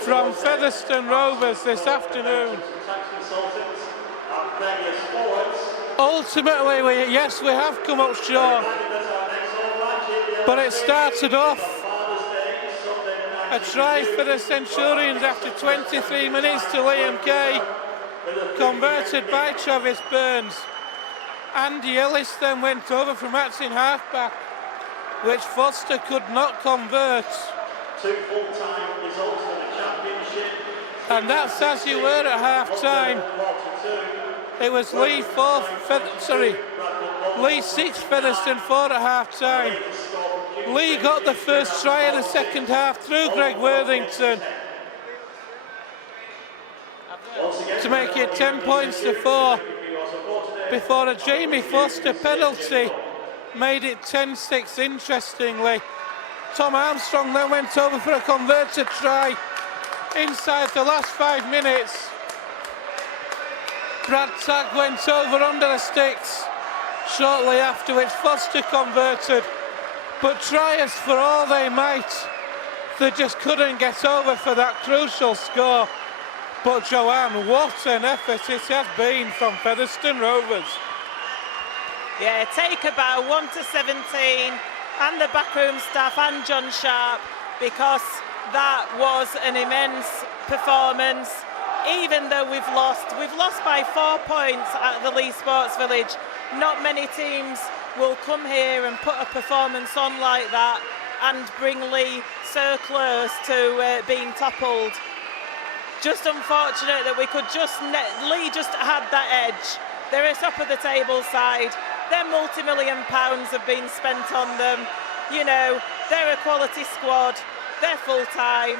from Featherstone Rovers this afternoon. Ultimately, we have come up short, but it started off a try for the Centurions after 23 minutes to Liam Kay, converted by Travis Burns. Andy Ellis then went over from Matson halfback, which Foster could not convert. Two full-time results for the championship. And that's as you were at half-time. It was Leigh 6, Featherstone 4 at half-time. Leigh got the first try of the second half through Greg Worthington to make it 10 points to 4 before a Jamie Foster penalty made it 10-6. Interestingly, Tom Armstrong then went over for a converted try inside the last 5 minutes. Brad Tack went over under the sticks shortly after which Foster converted, but tryers for all they might, they just couldn't get over for that crucial score. But Joanne, what an effort it has been from Featherstone Rovers. Yeah, take a bow, 1 to 17, and the backroom staff and John Sharp, because that was an immense performance. Even though we've lost by 4 points at the Leigh Sports Village. Not many teams will come here and put a performance on like that and bring Leigh so close to being toppled. Just unfortunate that we could Leigh just had that edge. They're a top of the table side. Their multi-million pounds have been spent on them. You know, they're a quality squad. They're full time.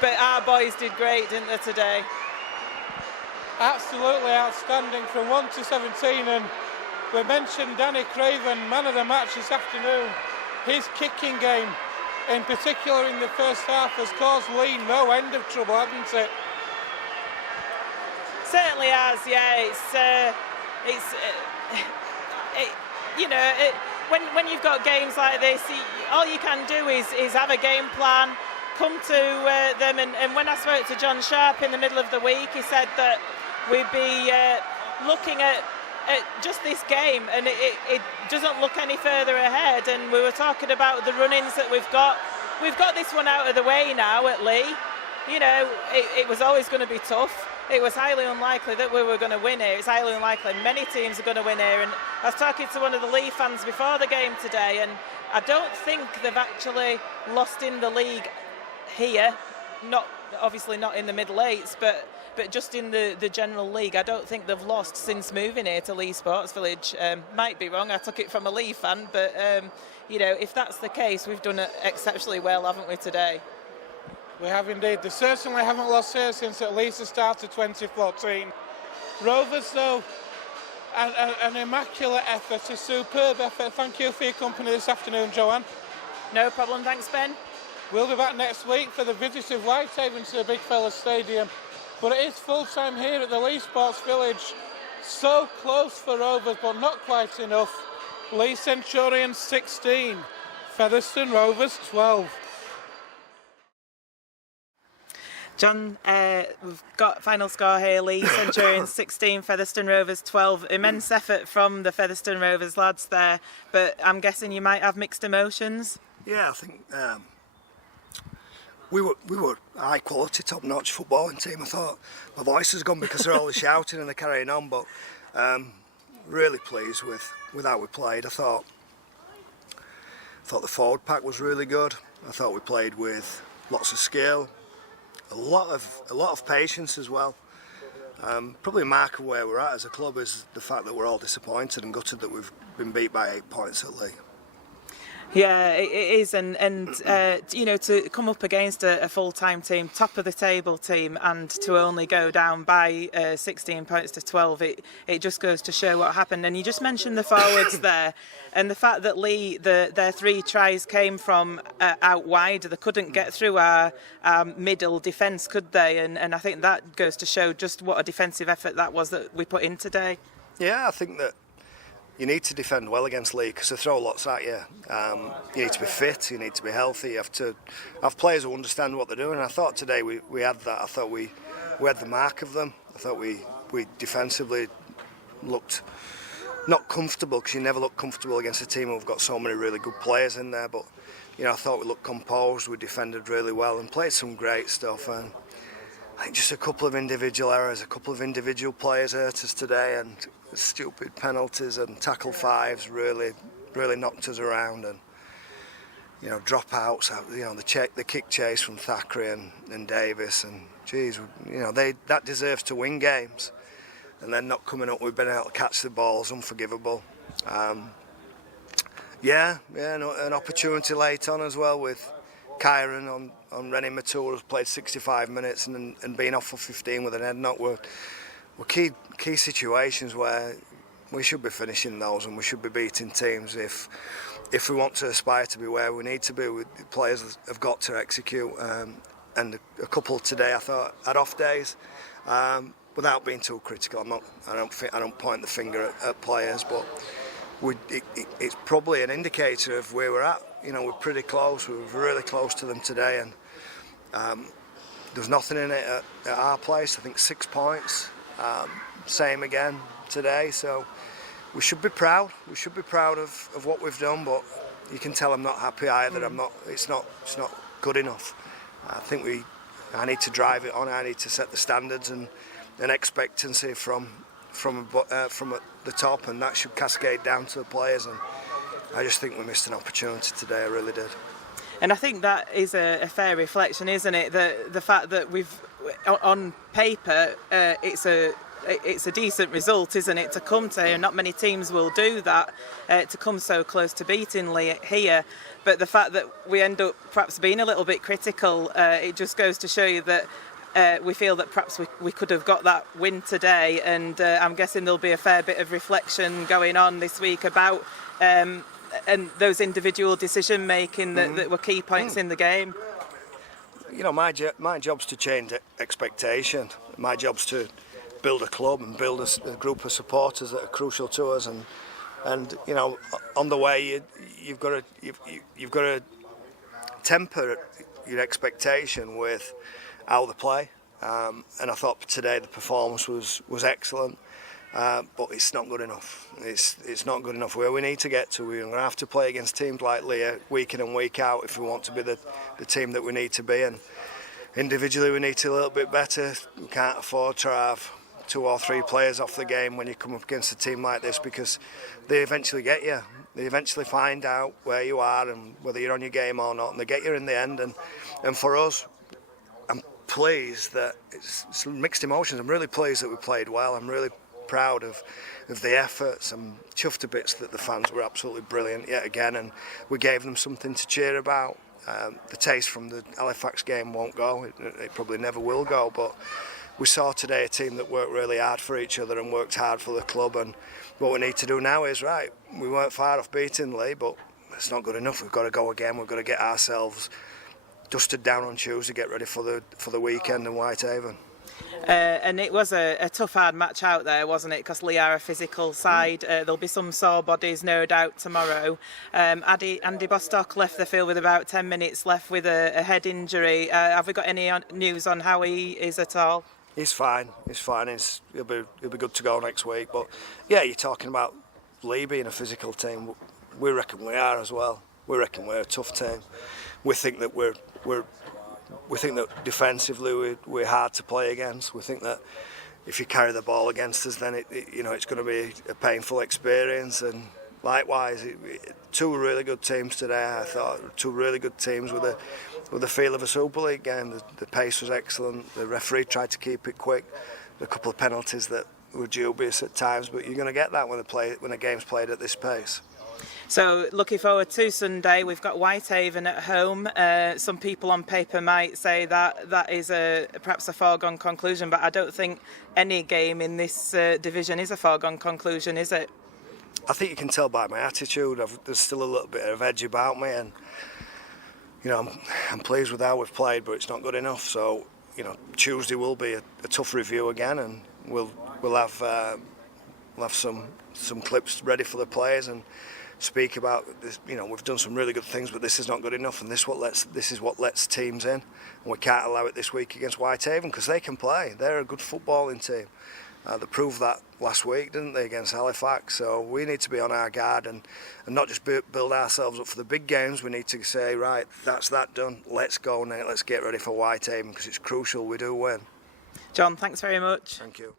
But our boys did great, didn't they, today? Absolutely outstanding from 1 to 17, and we mentioned Danny Craven, man of the match this afternoon. His kicking game, in particular in the first half, has caused Leigh no end of trouble, hasn't it? Certainly has, yeah. When you've got games like this, all you can do is have a game plan, come to them, and when I spoke to John Sharp in the middle of the week, he said that we'd be looking at just this game, and it doesn't look any further ahead. And we were talking about the run-ins that we've got. We've got this one out of the way now at Leigh. You know, it was always going to be tough. It was highly unlikely that we were going to win here. It's highly unlikely many teams are going to win here. And I was talking to one of the Leigh fans before the game today, and I don't think they've actually lost in the league here. Obviously not in the middle eights, but just in the general league. I don't think they've lost since moving here to Leigh Sports Village. Might be wrong. I took it from a Leigh fan, but you know, if that's the case, we've done exceptionally well, haven't we, today? We have indeed. They certainly haven't lost here since at least the start of 2014. Rovers, though, an immaculate effort, a superb effort. Thank you for your company this afternoon, Joanne. No problem. Thanks, Ben. We'll be back next week for the visit of Whitehaven to the Big Fella Stadium. But it is full time here at the Leigh Sports Village. So close for Rovers, but not quite enough. Leigh Centurions 16, Featherstone Rovers 12. John, we've got final score here. Leigh Centurions 16, Featherstone Rovers 12. Immense effort from the Featherstone Rovers lads there, but I'm guessing you might have mixed emotions. Yeah, I think we were high quality, top notch footballing team. I thought my voice has gone because they're always shouting and they're carrying on, but really pleased with how we played. I thought the forward pack was really good. I thought we played with lots of skill, a lot of patience as well. Probably a mark of where we're at as a club is the fact that we're all disappointed and gutted that we've been beat by 8 points at Leigh. Yeah, it is, and you know, to come up against a full-time team, top of the table team, and to only go down by 16 points to 12, it just goes to show what happened. And you just mentioned the forwards there, and the fact that Leigh, their 3 tries came from out wide. They couldn't get through our middle defence, could they? And I think that goes to show just what a defensive effort that was that we put in today. Yeah, I think that you need to defend well against Leigh because they throw lots at you. You need to be fit, you need to be healthy, you have to have players who understand what they're doing. And I thought today we had that. I thought we had the mark of them. I thought we defensively looked not comfortable, because you never look comfortable against a team who've got so many really good players in there. But you know, I thought we looked composed, we defended really well and played some great stuff. And I think just a couple of individual errors, a couple of individual players hurt us today, and stupid penalties and tackle fives really knocked us around. And you know, dropouts, you know, the kick chase from Thackeray and Davis, and geez, you know, that deserves to win games, and then not coming up with being able to catch the ball is unforgivable. An opportunity late on as well with Kyron on Rennie Matur, who's played 65 minutes and been off for 15 with an head knock. Were key situations where we should be finishing those, and we should be beating teams if we want to aspire to be where we need to be. The players have got to execute, and a couple today I thought had off days. Without being too critical, I don't point the finger at players, but it's probably an indicator of where we're at. You know, we're pretty close. We were really close to them today, and there was nothing in it at our place. I think 6 points. Same again today. So we should be proud. We should be proud of what we've done. But you can tell I'm not happy either. It's not good enough. I think I need to drive it on. I need to set the standards and an expectancy from the top, and that should cascade down to the players. And I just think we missed an opportunity today. I really did. And I think that is a fair reflection, isn't it? The fact that we've, on paper, it's a decent result, isn't it, to come to here? Not many teams will do that, to come so close to beating Leigh here. But the fact that we end up perhaps being a little bit critical, it just goes to show you that we feel that perhaps we could have got that win today. And I'm guessing there'll be a fair bit of reflection going on this week about and those individual decision making that were key points in the game. You know, my job's to change expectation. My job's to build a club and build a group of supporters that are crucial to us. And you know, on the way you've got to temper your expectation with how they play. And I thought today the performance was excellent. But it's not good enough. It's not good enough. Where we need to get to, we're going to have to play against teams like Leigh week in and week out if we want to be the team that we need to be. And individually we need to be a little bit better. We can't afford to have 2 or 3 players off the game when you come up against a team like this, because they eventually get you. They eventually find out where you are and whether you're on your game or not, and they get you in the end. And for us, I'm pleased that it's mixed emotions. I'm really pleased that we played well. I'm really proud of the efforts. I'm chuffed to bits that the fans were absolutely brilliant yet again, and we gave them something to cheer about. The taste from the Halifax game won't go. It probably never will go, but we saw today a team that worked really hard for each other and worked hard for the club. And what we need to do now is, right, we weren't far off beating Leigh, but it's not good enough. We've got to go again. We've got to get ourselves dusted down on Tuesday, get ready for the weekend in Whitehaven. And it was a tough, hard match out there, wasn't it? Because Leigh are a physical side. There'll be some sore bodies, no doubt, tomorrow. Andy Bostock left the field with about 10 minutes left with a head injury. Have we got any news on how he is at all? He's fine. He'll be good to go next week. But yeah, you're talking about Leigh being a physical team. We reckon we are as well. We reckon we're a tough team. We think that we think that defensively we're hard to play against. We think that if you carry the ball against us, then it's going to be a painful experience. And likewise, 2 really good teams today. I thought 2 really good teams with the feel of a Super League game. The pace was excellent. The referee tried to keep it quick. A couple of penalties that were dubious at times, but you're going to get that when a game's played at this pace. So looking forward to Sunday. We've got Whitehaven at home. Some people on paper might say that is perhaps a foregone conclusion, but I don't think any game in this division is a foregone conclusion, is it? I think you can tell by my attitude. There's still a little bit of edge about me, and you know, I'm pleased with how we've played, but it's not good enough. So you know, Tuesday will be a tough review again, and we'll have some clips ready for the players and speak about this. You know, we've done some really good things, but this is not good enough, and this is what lets teams in, and we can't allow it this week against Whitehaven because they can play. They're a good footballing team. They proved that last week, didn't they, against Halifax? So we need to be on our guard and not just build ourselves up for the big games. We need to say, right, that's that done. Let's go now. Let's get ready for Whitehaven because it's crucial we do win. John, thanks very much. Thank you.